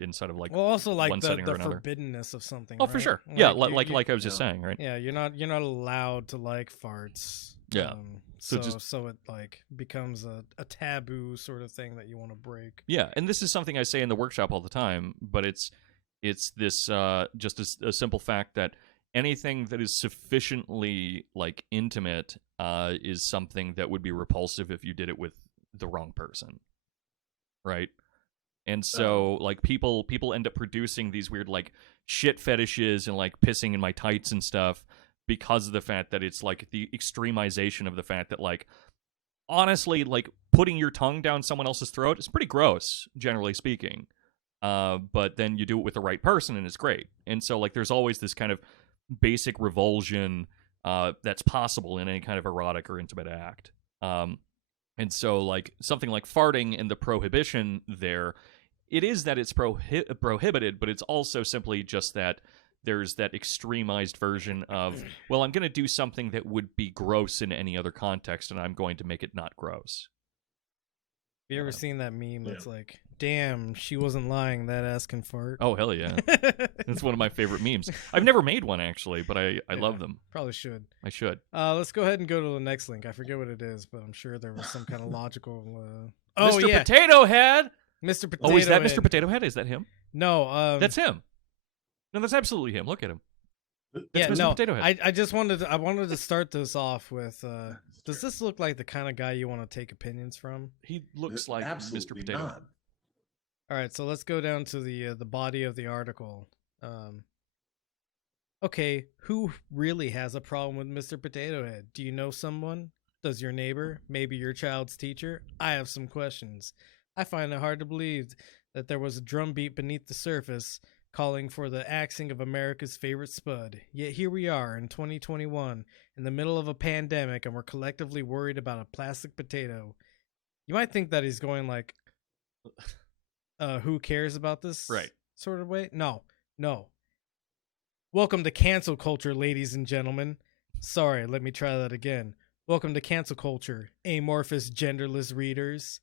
instead of like Well, also like one the setting or another. forbiddenness of something. Oh, for right? sure. Yeah, like you- I was just saying, right? Yeah, you're not allowed to like farts. Yeah. So So it like becomes a taboo sort of thing that you want to break. Yeah, and this is something I say in the workshop all the time, but it's this just a simple fact that anything that is sufficiently like intimate is something that would be repulsive if you did it with the wrong person, right? And so like people end up producing these weird like shit fetishes and like pissing in my tights and stuff because of the fact that it's like the extremization of the fact that like honestly like putting your tongue down someone else's throat is pretty gross, generally speaking. But then you do it with the right person and it's great. And so like there's always this kind of basic revulsion that's possible in any kind of erotic or intimate act. And so like something like farting and the prohibition there, it is that it's prohibited, but it's also simply just that there's that extremized version of, well, I'm going to do something that would be gross in any other context, and I'm going to make it not gross. Have you ever seen that meme that's like, damn, she wasn't lying, that ass can fart? Oh, hell yeah. That's one of my favorite memes. I've never made one, actually, but I love them. Probably should. I should. Let's go ahead and go to the next link. I forget what it is, but I'm sure there was some kind of logical... Mr. Potato Head! Mr. Potato Head. Oh, is that Mr. Potato Head? Is that him? No. That's him. No, that's absolutely him. Look at him. Yeah, Mr. no. Potato Head. I just wanted to start this off with. Does this look like the kind of guy you want to take opinions from? He looks like Mr. Potato Head. All right, so let's go down to the body of the article. Okay, who really has a problem with Mr. Potato Head? Do you know someone? Does your neighbor? Maybe your child's teacher? I have some questions. I find it hard to believe that there was a drumbeat beneath the surface calling for the axing of America's favorite spud. Yet here we are in 2021, in the middle of a pandemic, and we're collectively worried about a plastic potato. You might think that he's going like, who cares about this? Right. Sort of way? No. Welcome to cancel culture, ladies and gentlemen. Sorry, let me try that again. Welcome to cancel culture, amorphous, genderless readers.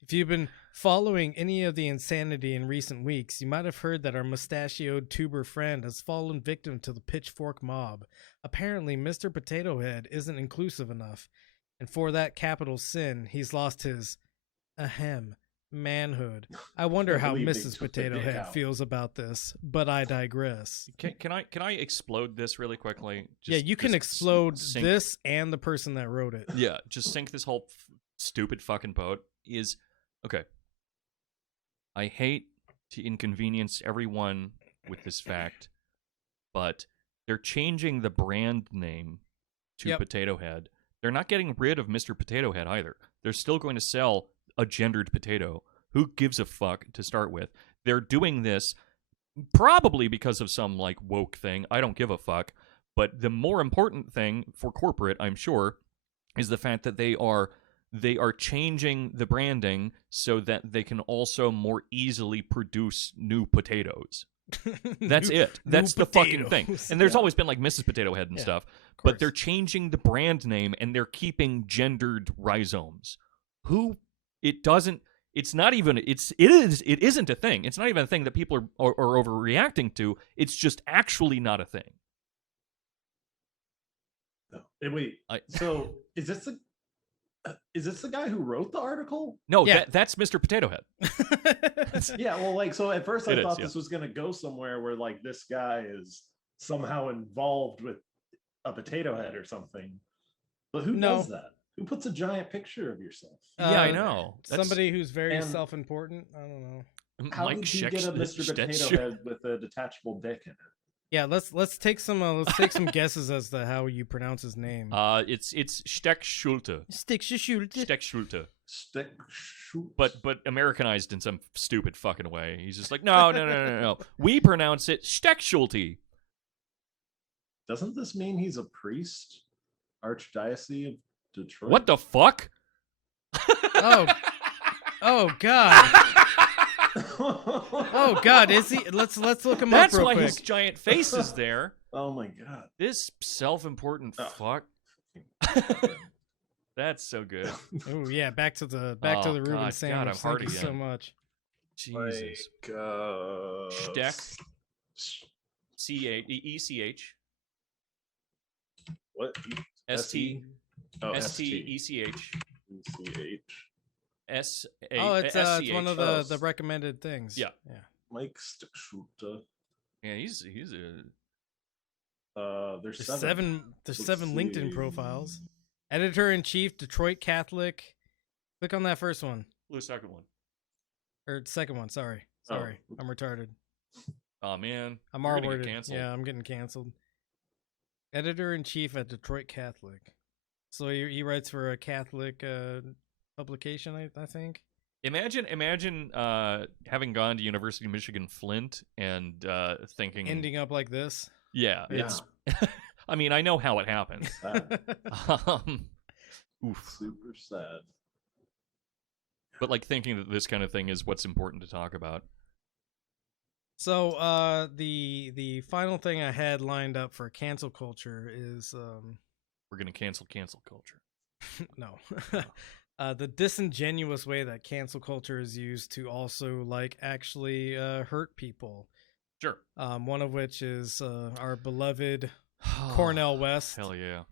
If you've been following any of the insanity in recent weeks, you might have heard that our mustachioed tuber friend has fallen victim to the pitchfork mob. Apparently, Mr. Potato Head isn't inclusive enough, and for that capital sin, he's lost his manhood. I wonder how Mrs. Potato Head feels about this, but I digress. Can I explode this really quickly? You can explode this and the person that wrote it. Yeah, just sink this whole stupid fucking boat. Okay. I hate to inconvenience everyone with this fact, but they're changing the brand name to Potato Head. They're not getting rid of Mr. Potato Head either. They're still going to sell a gendered potato. Who gives a fuck to start with? They're doing this probably because of some like woke thing. I don't give a fuck. But the more important thing for corporate, I'm sure, is the fact that they are changing the branding so that they can also more easily produce new potatoes. That's it. That's the fucking thing. And there's always been like Mrs. Potato Head and stuff, but they're changing the brand name and they're keeping gendered rhizomes. It isn't a thing. It's not even a thing that people are overreacting to. It's just actually not a thing. No. Hey, wait. So is this the guy who wrote the article? No, that's Mr. Potato Head. Yeah, well, like, so at first I thought this was going to go somewhere where, like, this guy is somehow involved with a potato head or something. But who does that? Who puts a giant picture of yourself? Yeah, I know. Somebody who's very self-important. I don't know. How did you get a Mr. Potato Head with a detachable dick in it? Yeah, let's take some guesses as to how you pronounce his name. It's Steckschulte. Steckschulte. But Americanized in some stupid fucking way. He's just like, no. We pronounce it Steckschulte. Doesn't this mean he's a priest? Archdiocese of Detroit? What the fuck? Oh God. Oh God, is he? Let's look him That's up real why quick. his giant face is there. Oh my god. This self-important fuck. That's so good. Oh yeah, back to the Oh, Reuben God, sandwich. I'm hard Thank you so again. much. Jesus. Like, Steck. ECH. What? ST. Oh, STECH. ECH. Oh, it's one of the recommended things. Yeah. Yeah. Mike Stickshooter. Yeah, he's There's There's seven. There's Let's 7 LinkedIn see. profiles. Editor-in-chief, Detroit Catholic. Click on that first one. the second one. Or second one, sorry. Sorry. I'm retarded. Oh man. I'm You're gonna get R-worded. canceled. Yeah, I'm getting canceled. Editor-in-chief at Detroit Catholic. So he writes for a Catholic publication, I think. Imagine having gone to University of Michigan Flint and thinking Ending up like this. Yeah, it's I mean, I know how it happens. Oof. Super sad. But like thinking that this kind of thing is what's important to talk about. So the final thing I had lined up for cancel culture is We're gonna cancel culture. no. The disingenuous way that cancel culture is used to also like actually hurt people. Sure. One of which is our beloved Cornel West. Hell yeah.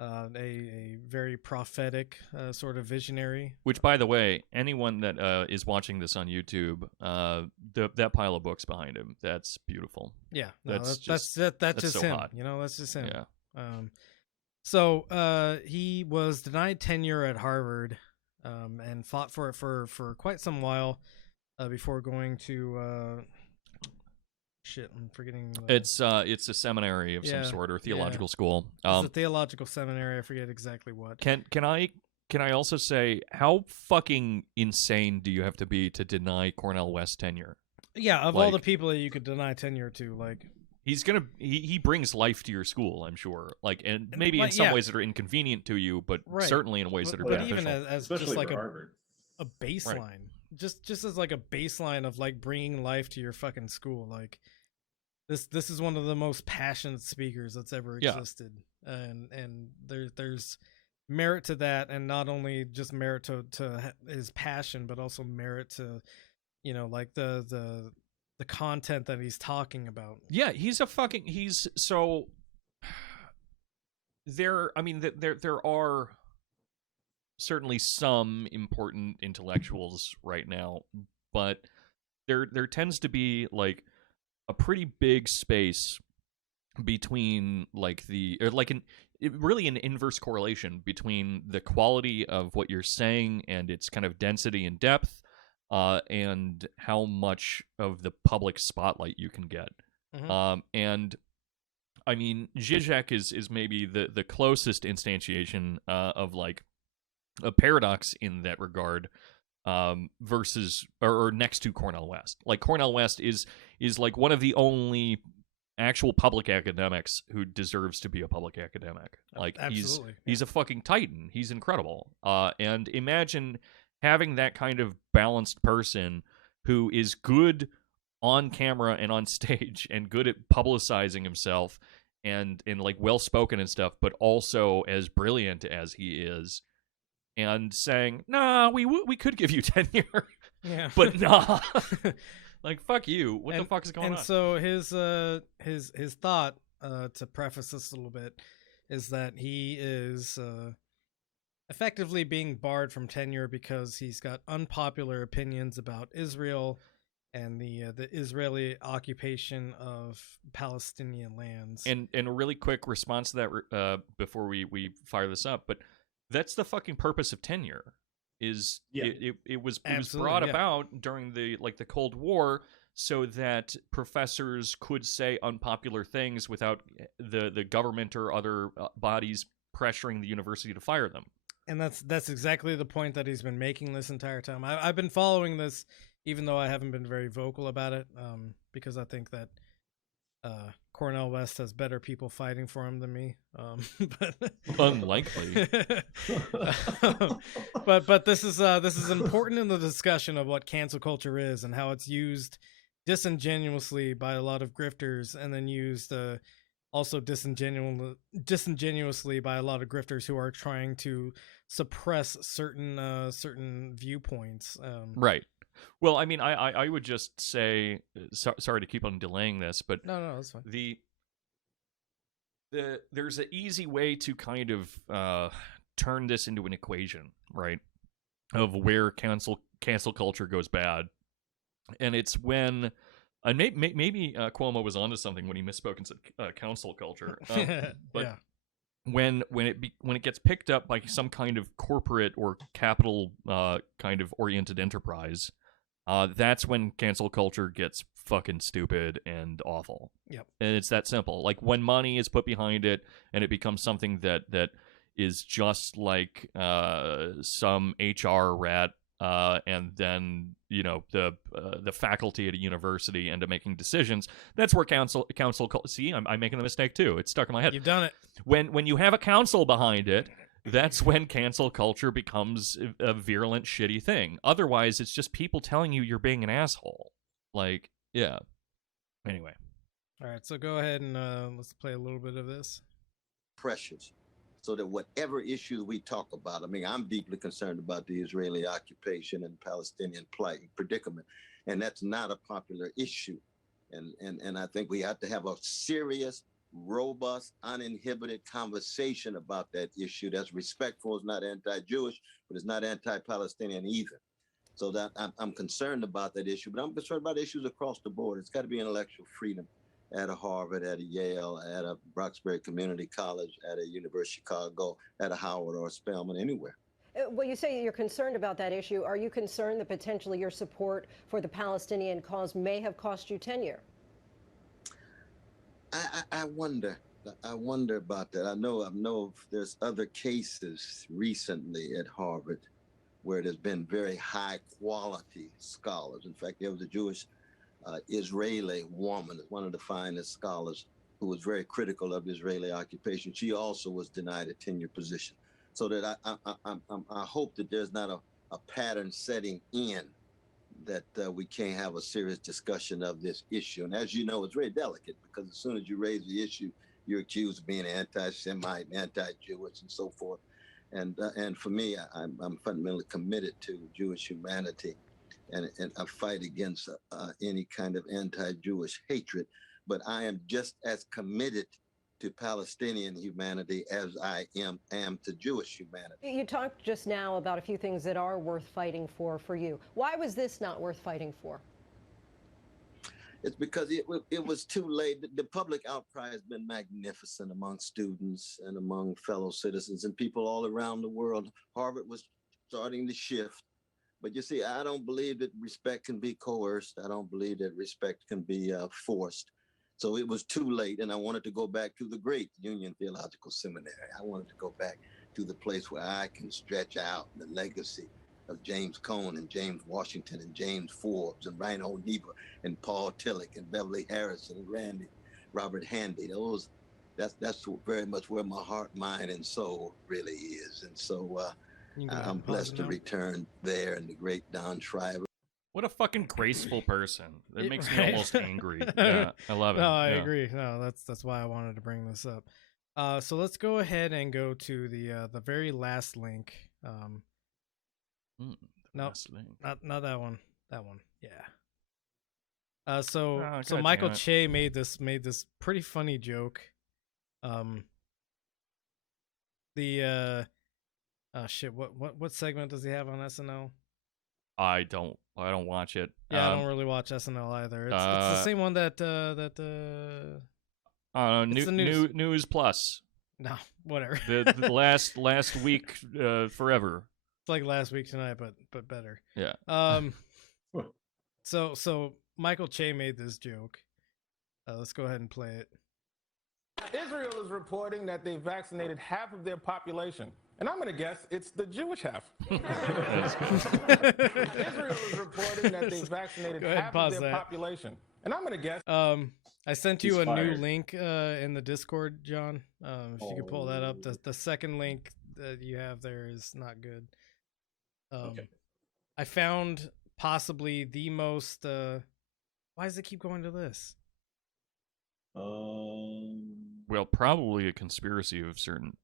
A very prophetic sort of visionary. Which, by the way, anyone that is watching this on YouTube, that pile of books behind him, that's beautiful. Yeah, no, that's just so him. hot. You know, that's just him. Yeah. So he was denied tenure at Harvard, and fought for it for quite some while, before going to shit. I'm forgetting. It's a seminary of some sort or theological school. It's a theological seminary. I forget exactly what. Can I also say how fucking insane do you have to be to deny Cornel West tenure? Yeah, of all the people that you could deny tenure to, like. He brings life to your school, I'm sure. Like, and maybe in some ways that are inconvenient to you, but certainly in ways that are beneficial. But even as just like a baseline, Right. just as like a baseline of like bringing life to your fucking school, like this is one of the most passionate speakers that's ever existed, and there's merit to that, and not only just merit to his passion, but also merit to, you know, like the content that he's talking about. Yeah, he's so there are certainly some important intellectuals right now, but there tends to be like a pretty big space between like really an inverse correlation between the quality of what you're saying and its kind of density and depth, and how much of the public spotlight you can get. Mm-hmm. And I mean, Zizek is maybe the closest instantiation of like a paradox in that regard, versus or next to Cornel West. Like Cornel West is like one of the only actual public academics who deserves to be a public academic. Like he's a fucking titan. He's incredible. And imagine having that kind of balanced person who is good on camera and on stage and good at publicizing himself and like well spoken and stuff, but also as brilliant as he is, and saying, "Nah, we could give you tenure, but nah." Like, fuck you. What the fuck is going on? And so his thought, to preface this a little bit, is that he is effectively being barred from tenure because he's got unpopular opinions about Israel and the Israeli occupation of Palestinian lands. And a really quick response to that before we fire this up, but that's the fucking purpose of tenure. It was brought about during the Cold War so that professors could say unpopular things without the government or other bodies pressuring the university to fire them. And that's exactly the point that he's been making this entire time. I've been following this, even though I haven't been very vocal about it, because I think that Cornel West has better people fighting for him than me. But unlikely. but this is important in the discussion of what cancel culture is and how it's used disingenuously by a lot of grifters, and then used also disingenuously by a lot of grifters who are trying to suppress certain viewpoints. Right. Well, I mean, I would just say, sorry to keep on delaying this, but no, that's fine. There's an easy way to kind of turn this into an equation, right? Of where cancel culture goes bad, and it's when, and maybe Cuomo was onto something when he misspoke and said council culture, but Yeah. when it gets picked up by some kind of corporate or capital kind of oriented enterprise, that's when cancel culture gets fucking stupid and awful. Yep. And it's that simple. Like when money is put behind it and it becomes something that is just like some HR rat and then the faculty at a university end up making decisions. That's where council. See, I'm making a mistake too. It's stuck in my head. You've done it. When you have a council behind it, that's when cancel culture becomes a virulent, shitty thing. Otherwise, it's just people telling you you're being an asshole. Like, yeah. Anyway. All right, so go ahead and let's play a little bit of this. Pressures. So that whatever issues we talk about, I mean, I'm deeply concerned about the Israeli occupation and Palestinian plight and predicament, and that's not a popular issue. And I think we have to have a serious, robust, uninhibited conversation about that issue that's respectful. It's not anti-Jewish, but it's not anti-Palestinian either. So that I'm concerned about that issue, but I'm concerned about issues across the board. It's got to be intellectual freedom at a Harvard, at a Yale, at a Roxbury Community College, at a University of Chicago, at a Howard or a Spelman, anywhere. Well, you say you're concerned about that issue. Are you concerned that potentially your support for the Palestinian cause may have cost you tenure? I wonder. I wonder about that. I know there's other cases recently at Harvard where there's been very high quality scholars. In fact, there was a Jewish Israeli woman, one of the finest scholars, who was very critical of the Israeli occupation. She also was denied a tenure position. So that I hope that there's not a pattern setting in that we can't have a serious discussion of this issue. And as you know, it's very delicate because as soon as you raise the issue, you're accused of being anti-Semite, anti-Jewish, and so forth. And for me, I'm fundamentally committed to Jewish humanity, and I fight against any kind of anti-Jewish hatred. But I am just as committed to Palestinian humanity as I am to Jewish humanity. You talked just now about a few things that are worth fighting for you. Why was this not worth fighting for? It's because it was too late. The public outcry has been magnificent among students and among fellow citizens and people all around the world. Harvard was starting to shift. But you see, I don't believe that respect can be coerced. I don't believe that respect can be forced. So it was too late, and I wanted to go back to the great Union Theological Seminary. I wanted to go back to the place where I can stretch out the legacy of James Cone and James Washington and James Forbes and Reinhold Niebuhr and Paul Tillich and Beverly Harrison and Robert Handy. That's very much where my heart, mind, and soul really is. And so I'm blessed to return there, and the great Don Shriver. What a fucking graceful person. It makes me almost angry. Yeah, I love it. No, I agree. No, that's why I wanted to bring this up. So let's go ahead and go to the very last link. No, not that one. That one. Yeah. So Michael Che made this pretty funny joke. Shit. What segment does he have on SNL? I don't watch it. Yeah, I don't really watch SNL either. It's the same one that News Plus. No, whatever. the last week forever. It's like Last Week Tonight, but better. Yeah. So Michael Che made this joke. Let's go ahead and play it. Israel is reporting that they vaccinated half of their population. And I'm going to guess it's the Jewish half. Israel is reporting that they vaccinated half of their population. And I'm going to guess. I sent you a new link in the Discord, John. If you could pull that up. The second link that you have there is not good. Okay. I found possibly the most... Why does it keep going to this? Well, probably a conspiracy of certain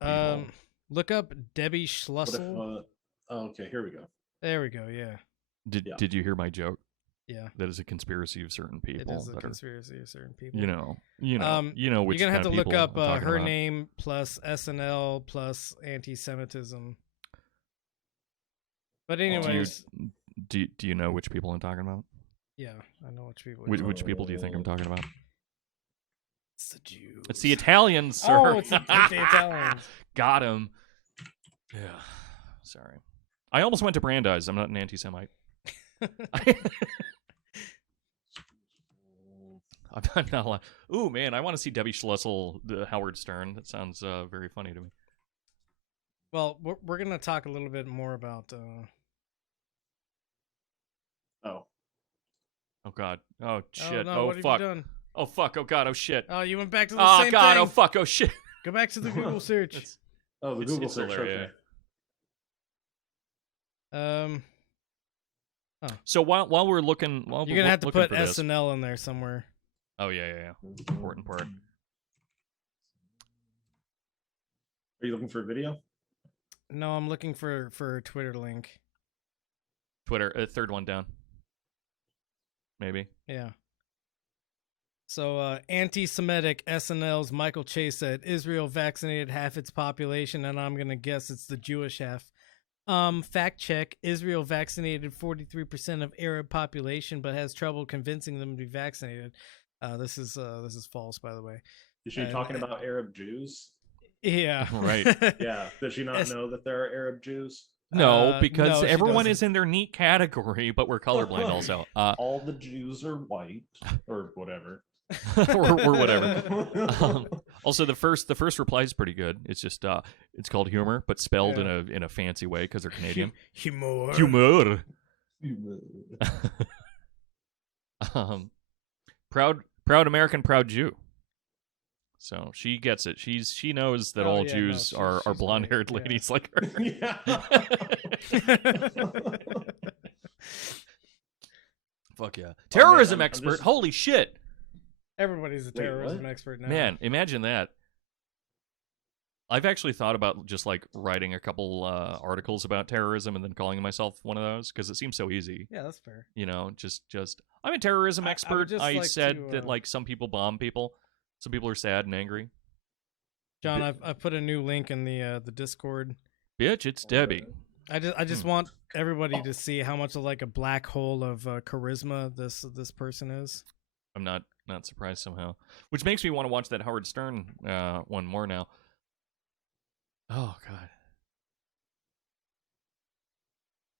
people. Look up Debbie What if, Schlussel. okay, here we go. There we go. Yeah. Did you hear my joke? Yeah. That is a conspiracy of certain people. It is a that conspiracy of certain people. You know which you're gonna have kind to of look up people I'm talking her about. name plus SNL plus anti-Semitism. But anyways, Do you know which people I'm talking about? yeah, I know which people. Which people do you think I'm talking about? It's the Jews. It's the Italians, sir. Oh, it's the Italians. Got him. Yeah. Sorry. I almost went to Brandeis. I'm not an anti-Semite. I'm not allowed. Ooh, man, I want to see Debbie Schlussel, the Howard Stern. That sounds very funny to me. Well, we're gonna talk a little bit more about. Oh God. Oh shit. no, what have you fuck. done? Oh fuck. Oh God. Oh shit. Oh, you went back to the Oh same God. thing. Oh fuck. Oh shit. Go back to the Google search. The Google search. still there, Okay. So while we're looking, You're gonna have to put for this- SNL in there somewhere. Oh yeah. Important part. Are you looking for a video? No, I'm looking for a Twitter link. Twitter, third one down. Maybe. Yeah. So, anti-Semitic SNL's Michael Chase said Israel vaccinated half its population, and I'm gonna guess it's the Jewish half. Fact check: Israel vaccinated 43% of Arab population, but has trouble convincing them to be vaccinated. This is false, by the way. Is she talking about Arab Jews? Yeah. Right. Yeah. Does she not know that there are Arab Jews? No, because no, she everyone doesn't. is in their neat category, but we're colorblind also. All the Jews are white, or whatever. or whatever. Also, the first reply is pretty good. It's just it's called humor, but spelled in a fancy way because they're Canadian. Humor. Proud American, proud Jew. So she gets it. She knows that all Jews are blonde-haired ladies like her. Fuck yeah. Terrorism expert. Holy shit. Everybody's a terrorism expert now. Man, imagine that. I've actually thought about just like writing a couple articles about terrorism and then calling myself one of those because it seems so easy. Yeah, that's fair. You know, just I'm a terrorism expert. I like said to, that like some people bomb people. Some people are sad and angry. John, I've put a new link in the Discord. Bitch, it's Debbie. I just want everybody to see how much of like a black hole of charisma this person is. I'm not surprised somehow. Which makes me want to watch that Howard Stern one more now. Oh God.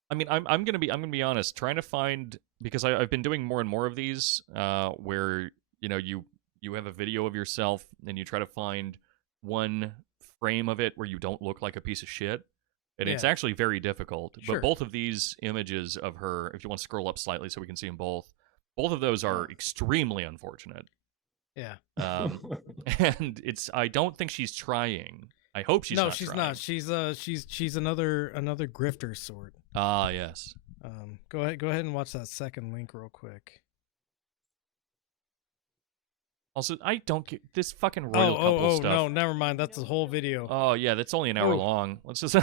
I mean, I'm gonna be honest. Trying to find, because I've been doing more and more of these where you have a video of yourself and you try to find one frame of it where you don't look like a piece of shit. And it's actually very difficult. Sure. But both of these images of her, if you want to scroll up slightly so we can see them both of those are extremely unfortunate. Yeah. And I don't think she's trying. I hope she's not. No, she's trying. not. She's another grifter sort. Ah, yes. Go ahead and watch that second link real quick. Also, I don't get this fucking royal couple stuff. No, never mind. That's the whole video. Oh yeah, that's only an hour long. Let's just.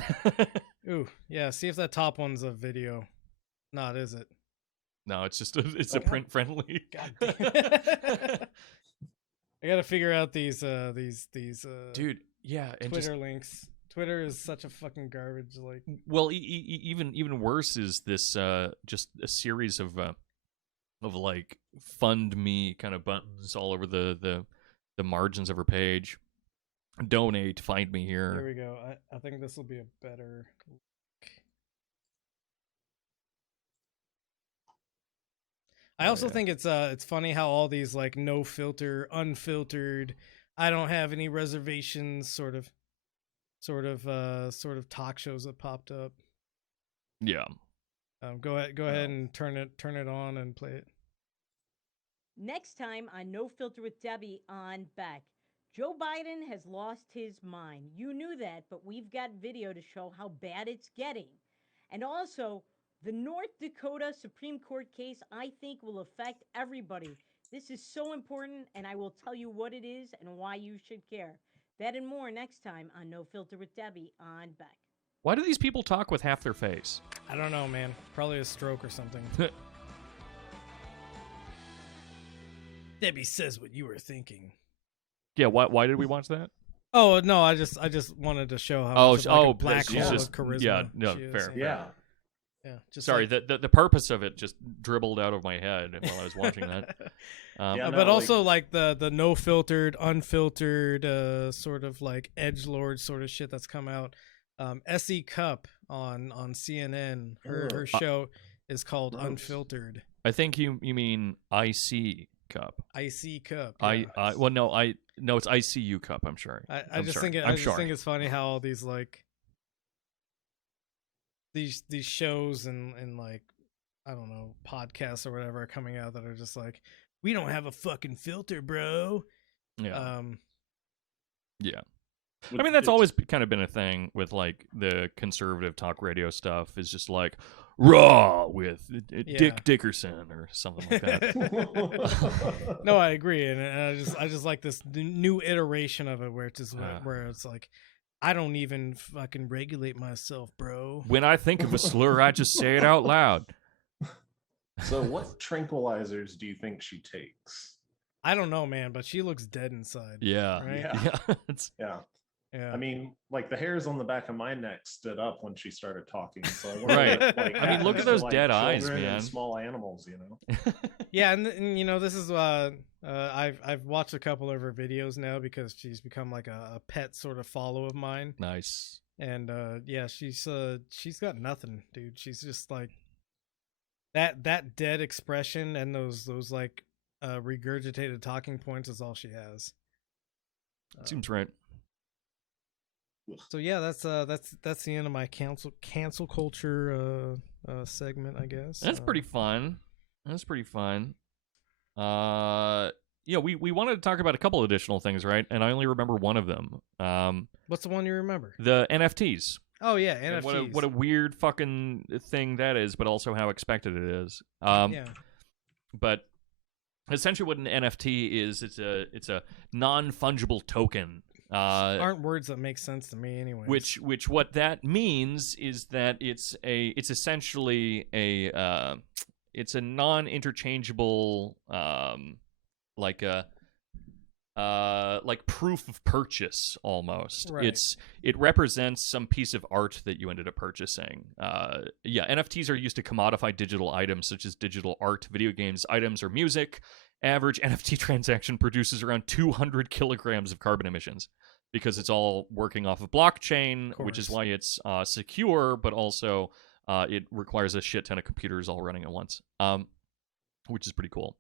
Ooh, yeah. See if that top one's a video. Not is it? No, it's just a print friendly. God damn. I gotta figure out these dude. Yeah, and Twitter links. Twitter is such a fucking garbage. Like, well, even worse is this just a series of like fund me kind of buttons all over the margins of her page. Donate, find me here. Here we go. I think this will be a better link. I also think it's funny how all these like no filter, unfiltered, I don't have any reservations sort of talk shows that popped up. Yeah. Go ahead and turn it on and play it. Next time on No Filter with Debbie on Beck. Joe Biden has lost his mind. You knew that, but we've got video to show how bad it's getting. And also, The North Dakota Supreme Court case, I think, will affect everybody. This is so important, and I will tell you what it is and why you should care. That and more next time on No Filter with Debbie on Beck. Why do these people talk with half their face? I don't know, man. Probably a stroke or something. Debbie says what you were thinking. Yeah, why did we watch that? Oh no, I just wanted to show how much of, like, a black she's hole just, of charisma. yeah, no, she is. fair. Yeah. Yeah. Just sorry, like, the purpose of it just dribbled out of my head while I was watching that. But also like the no filtered, unfiltered, sort of like edgelord sort of shit that's come out. S.E. Cupp on CNN, her show is called Unfiltered. I think you mean IC Cup. IC Cup. Yeah. No, it's ICU Cup. I'm sure. I just think it's funny how all these like these shows and like I don't know podcasts or whatever are coming out that are just like we don't have a fucking filter, bro. Yeah. Yeah. I mean, that's always kind of been a thing with like the conservative talk radio stuff is just like raw with Dick Dickerson or something like that. No, I agree, and I just like this new iteration of it where it's just where it's like I don't even fucking regulate myself, bro. When I think of a slur, I just say it out loud. So, what tranquilizers do you think she takes? I don't know, man, but she looks dead inside. Yeah, right? Yeah. Yeah. I mean, like the hairs on the back of my neck stood up when she started talking. So I wonder right. what, like, I mean, look at those dead eyes, man. And small animals, you know. Yeah, and you know, this is I've watched a couple of her videos now because she's become like a pet sort of follow of mine. Nice. And yeah, she's got nothing, dude. She's just like that dead expression and those like regurgitated talking points is all she has. Seems right. So yeah, that's the end of my cancel culture segment, I guess. That's pretty fun. That's pretty fun. Yeah, we wanted to talk about a couple additional things, right? And I only remember one of them. What's the one you remember? The NFTs. Oh yeah, NFTs. And what a weird fucking thing that is, but also how expected it is. Yeah. But essentially, what an NFT is, it's a non-fungible token. Aren't words that make sense to me anyway. Which what that means is that it's essentially a it's a non-interchangeable like proof of purchase almost. Right. It represents some piece of art that you ended up purchasing. NFTs are used to commodify digital items such as digital art, video games, items, or music. Average NFT transaction produces around 200 kilograms of carbon emissions because it's all working off of blockchain, which is why it's secure, but also it requires a shit ton of computers all running at once, which is pretty cool.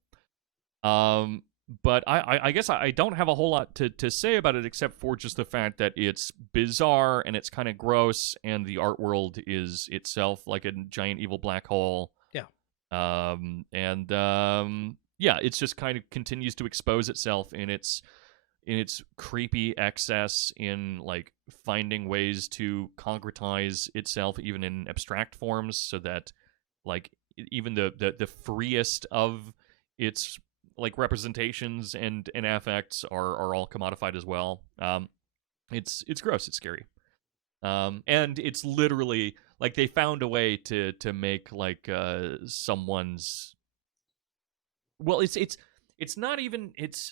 But I guess I don't have a whole lot to say about it except for just the fact that it's bizarre and it's kind of gross, and the art world is itself like a giant evil black hole. Yeah. Yeah, it's just kind of continues to expose itself in its creepy excess in like finding ways to concretize itself even in abstract forms, so that like even the freest of its like representations and affects are all commodified as well. It's gross, it's scary. And it's literally like they found a way to make like someone's. Well, it's not even it's.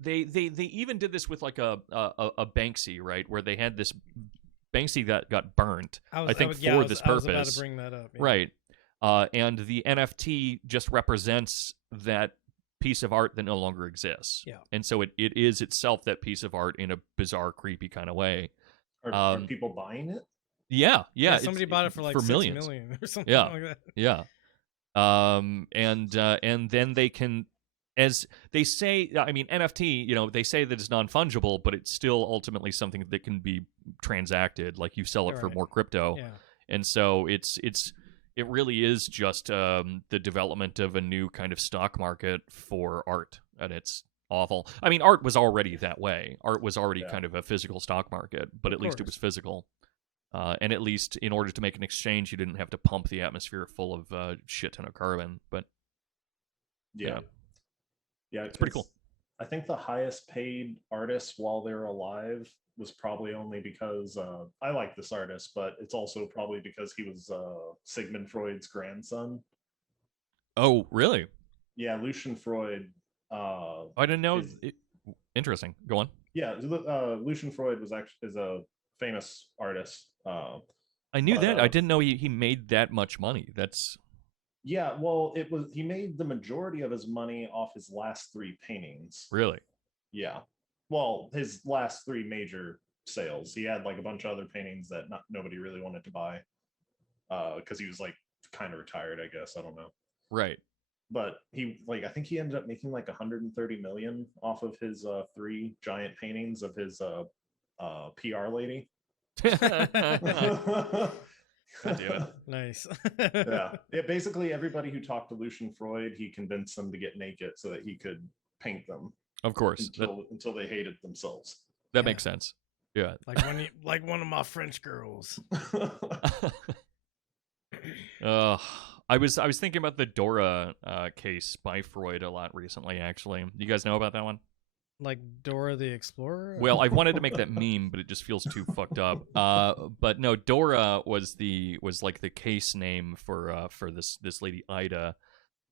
They even did this with like a Banksy, right, where they had this Banksy that got burnt. I think for this purpose. I was about to bring that up. Yeah. Right. And the NFT just represents that piece of art that no longer exists. Yeah. And so it is itself that piece of art in a bizarre, creepy kind of way. Are people buying it? Yeah. Somebody bought it for like $6 millions. million or something like that. Yeah. And then they can, as they say, I mean, NFT, you know, they say that it's non-fungible, but it's still ultimately something that can be transacted. Like you sell it for more crypto. Yeah. And so it really is just the development of a new kind of stock market for art, and it's awful. I mean, art was already that way. Art was already kind of a physical stock market, but at least it was physical. And at least in order to make an exchange, you didn't have to pump the atmosphere full of shit ton of carbon. But yeah, it's pretty cool. I think the highest paid artist while they were alive was probably only because I like this artist, but it's also probably because he was Sigmund Freud's grandson. Oh, really? Yeah, Lucian Freud. I didn't know. Interesting. Go on. Yeah, Lucian Freud is a famous artist. I knew that. I didn't know he made that much money. That's yeah. Well, he made the majority of his money off his last 3 paintings. Really? Yeah. Well, his last 3 major sales. He had like a bunch of other paintings that nobody really wanted to buy because he was like kind of retired, I guess. I don't know. Right. But I think he ended up making like 130 million off of his 3 giant paintings of his PR lady. God damn it. Nice. Yeah. Basically, everybody who talked to Lucian Freud, he convinced them to get naked so that he could paint them. Of course. Until they hated themselves. That makes sense. Yeah. Like one of my French girls. I was thinking about the Dora case by Freud a lot recently. Actually, you guys know about that one? Like Dora the Explorer? Well, I wanted to make that meme, but it just feels too fucked up. But no, Dora was like the case name for this lady Ida.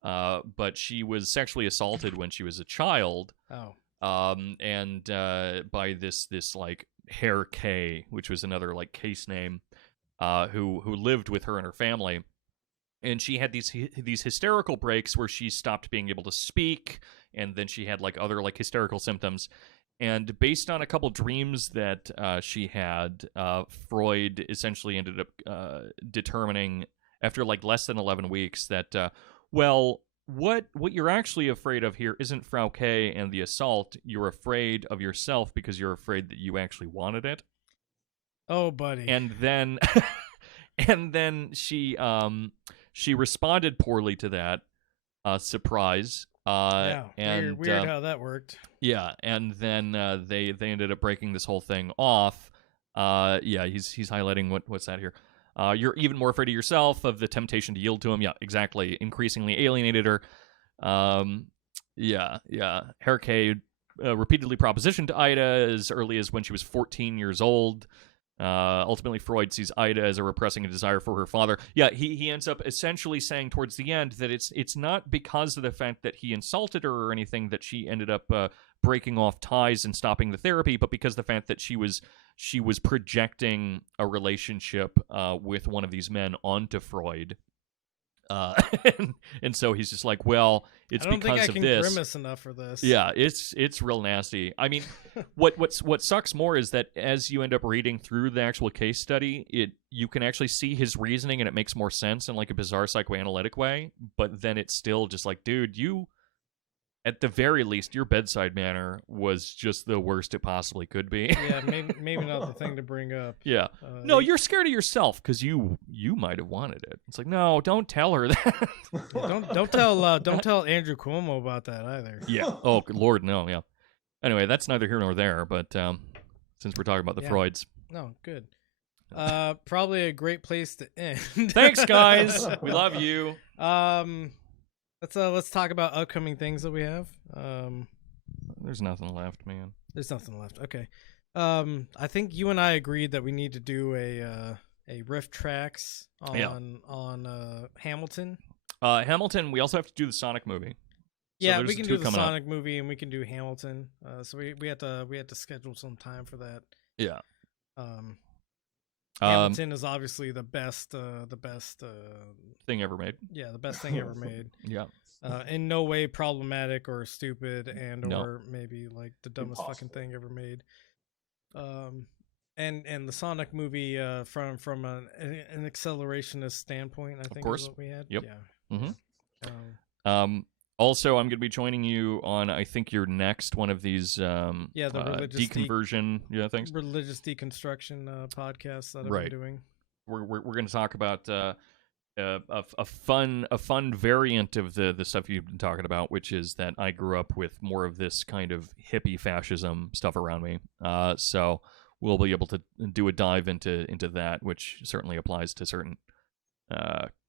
But she was sexually assaulted when she was a child. Oh. And by this like Herr K, which was another like case name, who lived with her and her family. And she had these hysterical breaks where she stopped being able to speak, and then she had like other like hysterical symptoms. And based on a couple dreams that she had, Freud essentially ended up determining after like less than 11 weeks that what you're actually afraid of here isn't Frau K and the assault. You're afraid of yourself because you're afraid that you actually wanted it. Oh, buddy. And then and then she responded poorly to that. Surprise. And weird how that worked. Yeah, and then they ended up breaking this whole thing off. He's highlighting what's that here. You're even more afraid of yourself, of the temptation to yield to him. Yeah, exactly. Increasingly alienated her. Herr K repeatedly propositioned Ida as early as when she was 14 years old. Ultimately, Freud sees Ida as a repressing a desire for her father. Yeah, he ends up essentially saying towards the end that it's not because of the fact that he insulted her or anything that she ended up breaking off ties and stopping the therapy, but because the fact that she was projecting a relationship with one of these men onto Freud. And so he's just like, well, it's because of this. I don't think I can grimace enough for this. Yeah, it's real nasty. I mean, what sucks more is that as you end up reading through the actual case study, you can actually see his reasoning and it makes more sense in like a bizarre psychoanalytic way. But then it's still just like, dude, you, at the very least, your bedside manner was just the worst it possibly could be. Yeah, maybe not the thing to bring up. Yeah. No, you're scared of yourself because you might have wanted it. It's like, no, don't tell her that. don't tell Andrew Cuomo about that either. Yeah. Oh, good Lord, no. Yeah. Anyway, that's neither here nor there. But since we're talking about the Freuds, no, good. Probably a great place to end. Thanks, guys. We love you. Let's talk about upcoming things that we have. There's nothing left, man. There's nothing left. Okay. I think you and I agreed that we need to do a riff tracks on Hamilton. Hamilton. We also have to do the Sonic movie. Yeah, we can do the Sonic movie and we can do Hamilton. So we had to schedule some time for that. Yeah. Hamilton is obviously the best thing ever made. Yeah, the best thing ever made. Yeah. In no way problematic or stupid or No. maybe like the dumbest fucking thing ever made. And the Sonic movie from an accelerationist standpoint, I think is what we had. Yep. Yeah. Mm-hmm. Also, I'm going to be joining you on, I think, your next one of these the religious deconversion things. Religious deconstruction podcasts that I've been doing. We're going to talk about a fun variant of the stuff you've been talking about, which is that I grew up with more of this kind of hippie fascism stuff around me. So we'll be able to do a dive into that, which certainly applies to certain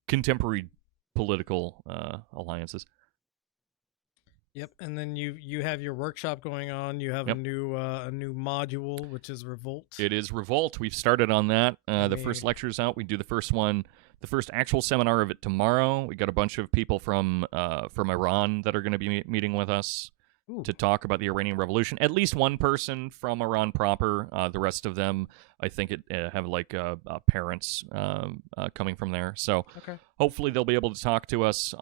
contemporary political alliances. Yep, and then you have your workshop going on. You have a new module, which is Revolt. It is Revolt. We've started on that. The first lecture's out. We do the first one, the first actual seminar of it tomorrow. We got a bunch of people from Iran that are going to be meeting with us to talk about the Iranian Revolution. At least one person from Iran proper. The rest of them, I think, have like parents coming from there. So hopefully they'll be able to talk to us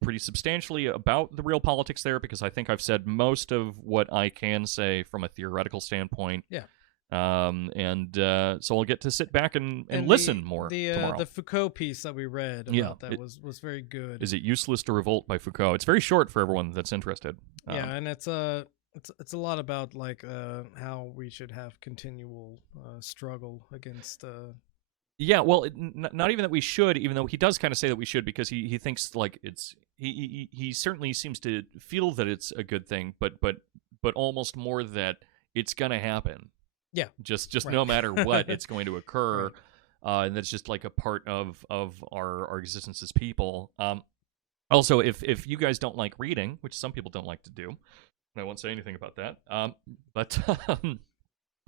pretty substantially about the real politics there, because I think I've said most of what I can say from a theoretical standpoint. Yeah. So we'll get to sit back and listen more tomorrow. The Foucault piece that we read about that was very good. Is It Useless to Revolt by Foucault? It's very short for everyone that's interested. Yeah, and it's a lot about like how we should have continual struggle against. Yeah, well, not even that we should, even though he does kind of say that we should, because he thinks like it's he certainly seems to feel that it's a good thing, but almost more that it's gonna happen. Yeah, just no matter what, it's going to occur, and that's just like a part of our existence as people. Also, if you guys don't like reading, which some people don't like to do, and I won't say anything about that, but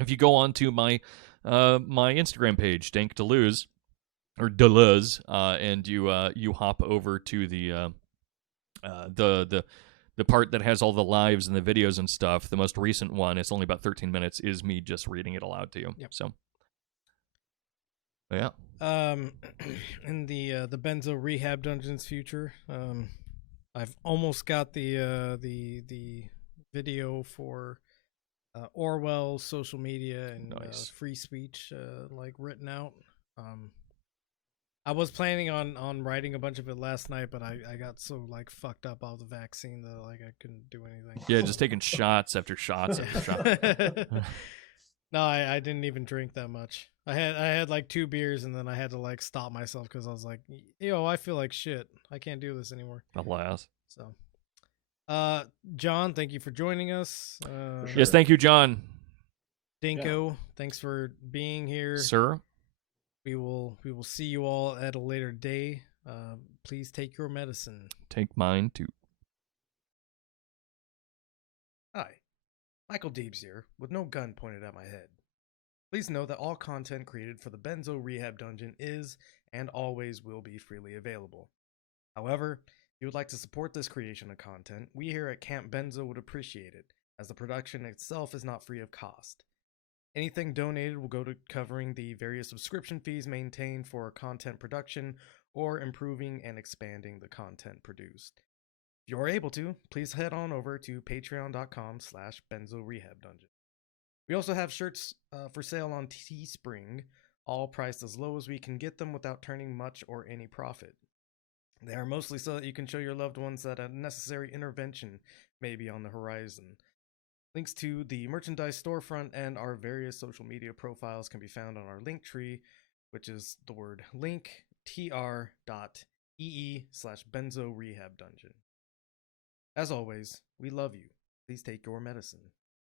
if you go on to my Instagram page, Dank Deleuze, or Deleuze, and you hop over to the part that has all the lives and the videos and stuff, the most recent one, it's only about 13 minutes, is me just reading it aloud to you. Yep. So, yeah. In the Benzo Rehab Dungeons future, I've almost got the video for Orwell's social media and free speech like written out. I was planning on writing a bunch of it last night, but I got so like fucked up off the vaccine that like I couldn't do anything. Yeah, just taking shots after shots after shots. No, I didn't even drink that much. I had like 2 beers, and then I had to like stop myself because I was like, yo, I feel like shit. I can't do this anymore. Alas. So, John, thank you for joining us. Yes, thank you, John. Danko, thanks for being here, sir. We will see you all at a later day. Please take your medicine. Take mine too. Hi, Michael Deebs here, with no gun pointed at my head. Please know that all content created for the Benzo Rehab Dungeon is and always will be freely available. However, if you would like to support this creation of content, we here at Camp Benzo would appreciate it, as the production itself is not free of cost. Anything donated will go to covering the various subscription fees maintained for content production or improving and expanding the content produced. If you're able to, please head on over to patreon.com/BenzoRehabDungeon. We also have shirts for sale on Teespring, all priced as low as we can get them without turning much or any profit. They are mostly so that you can show your loved ones that a necessary intervention may be on the horizon. Links to the merchandise storefront and our various social media profiles can be found on our link tree, which is the word link tr.ee/BenzoRehabDungeon. As always, we love you. Please take your medicine.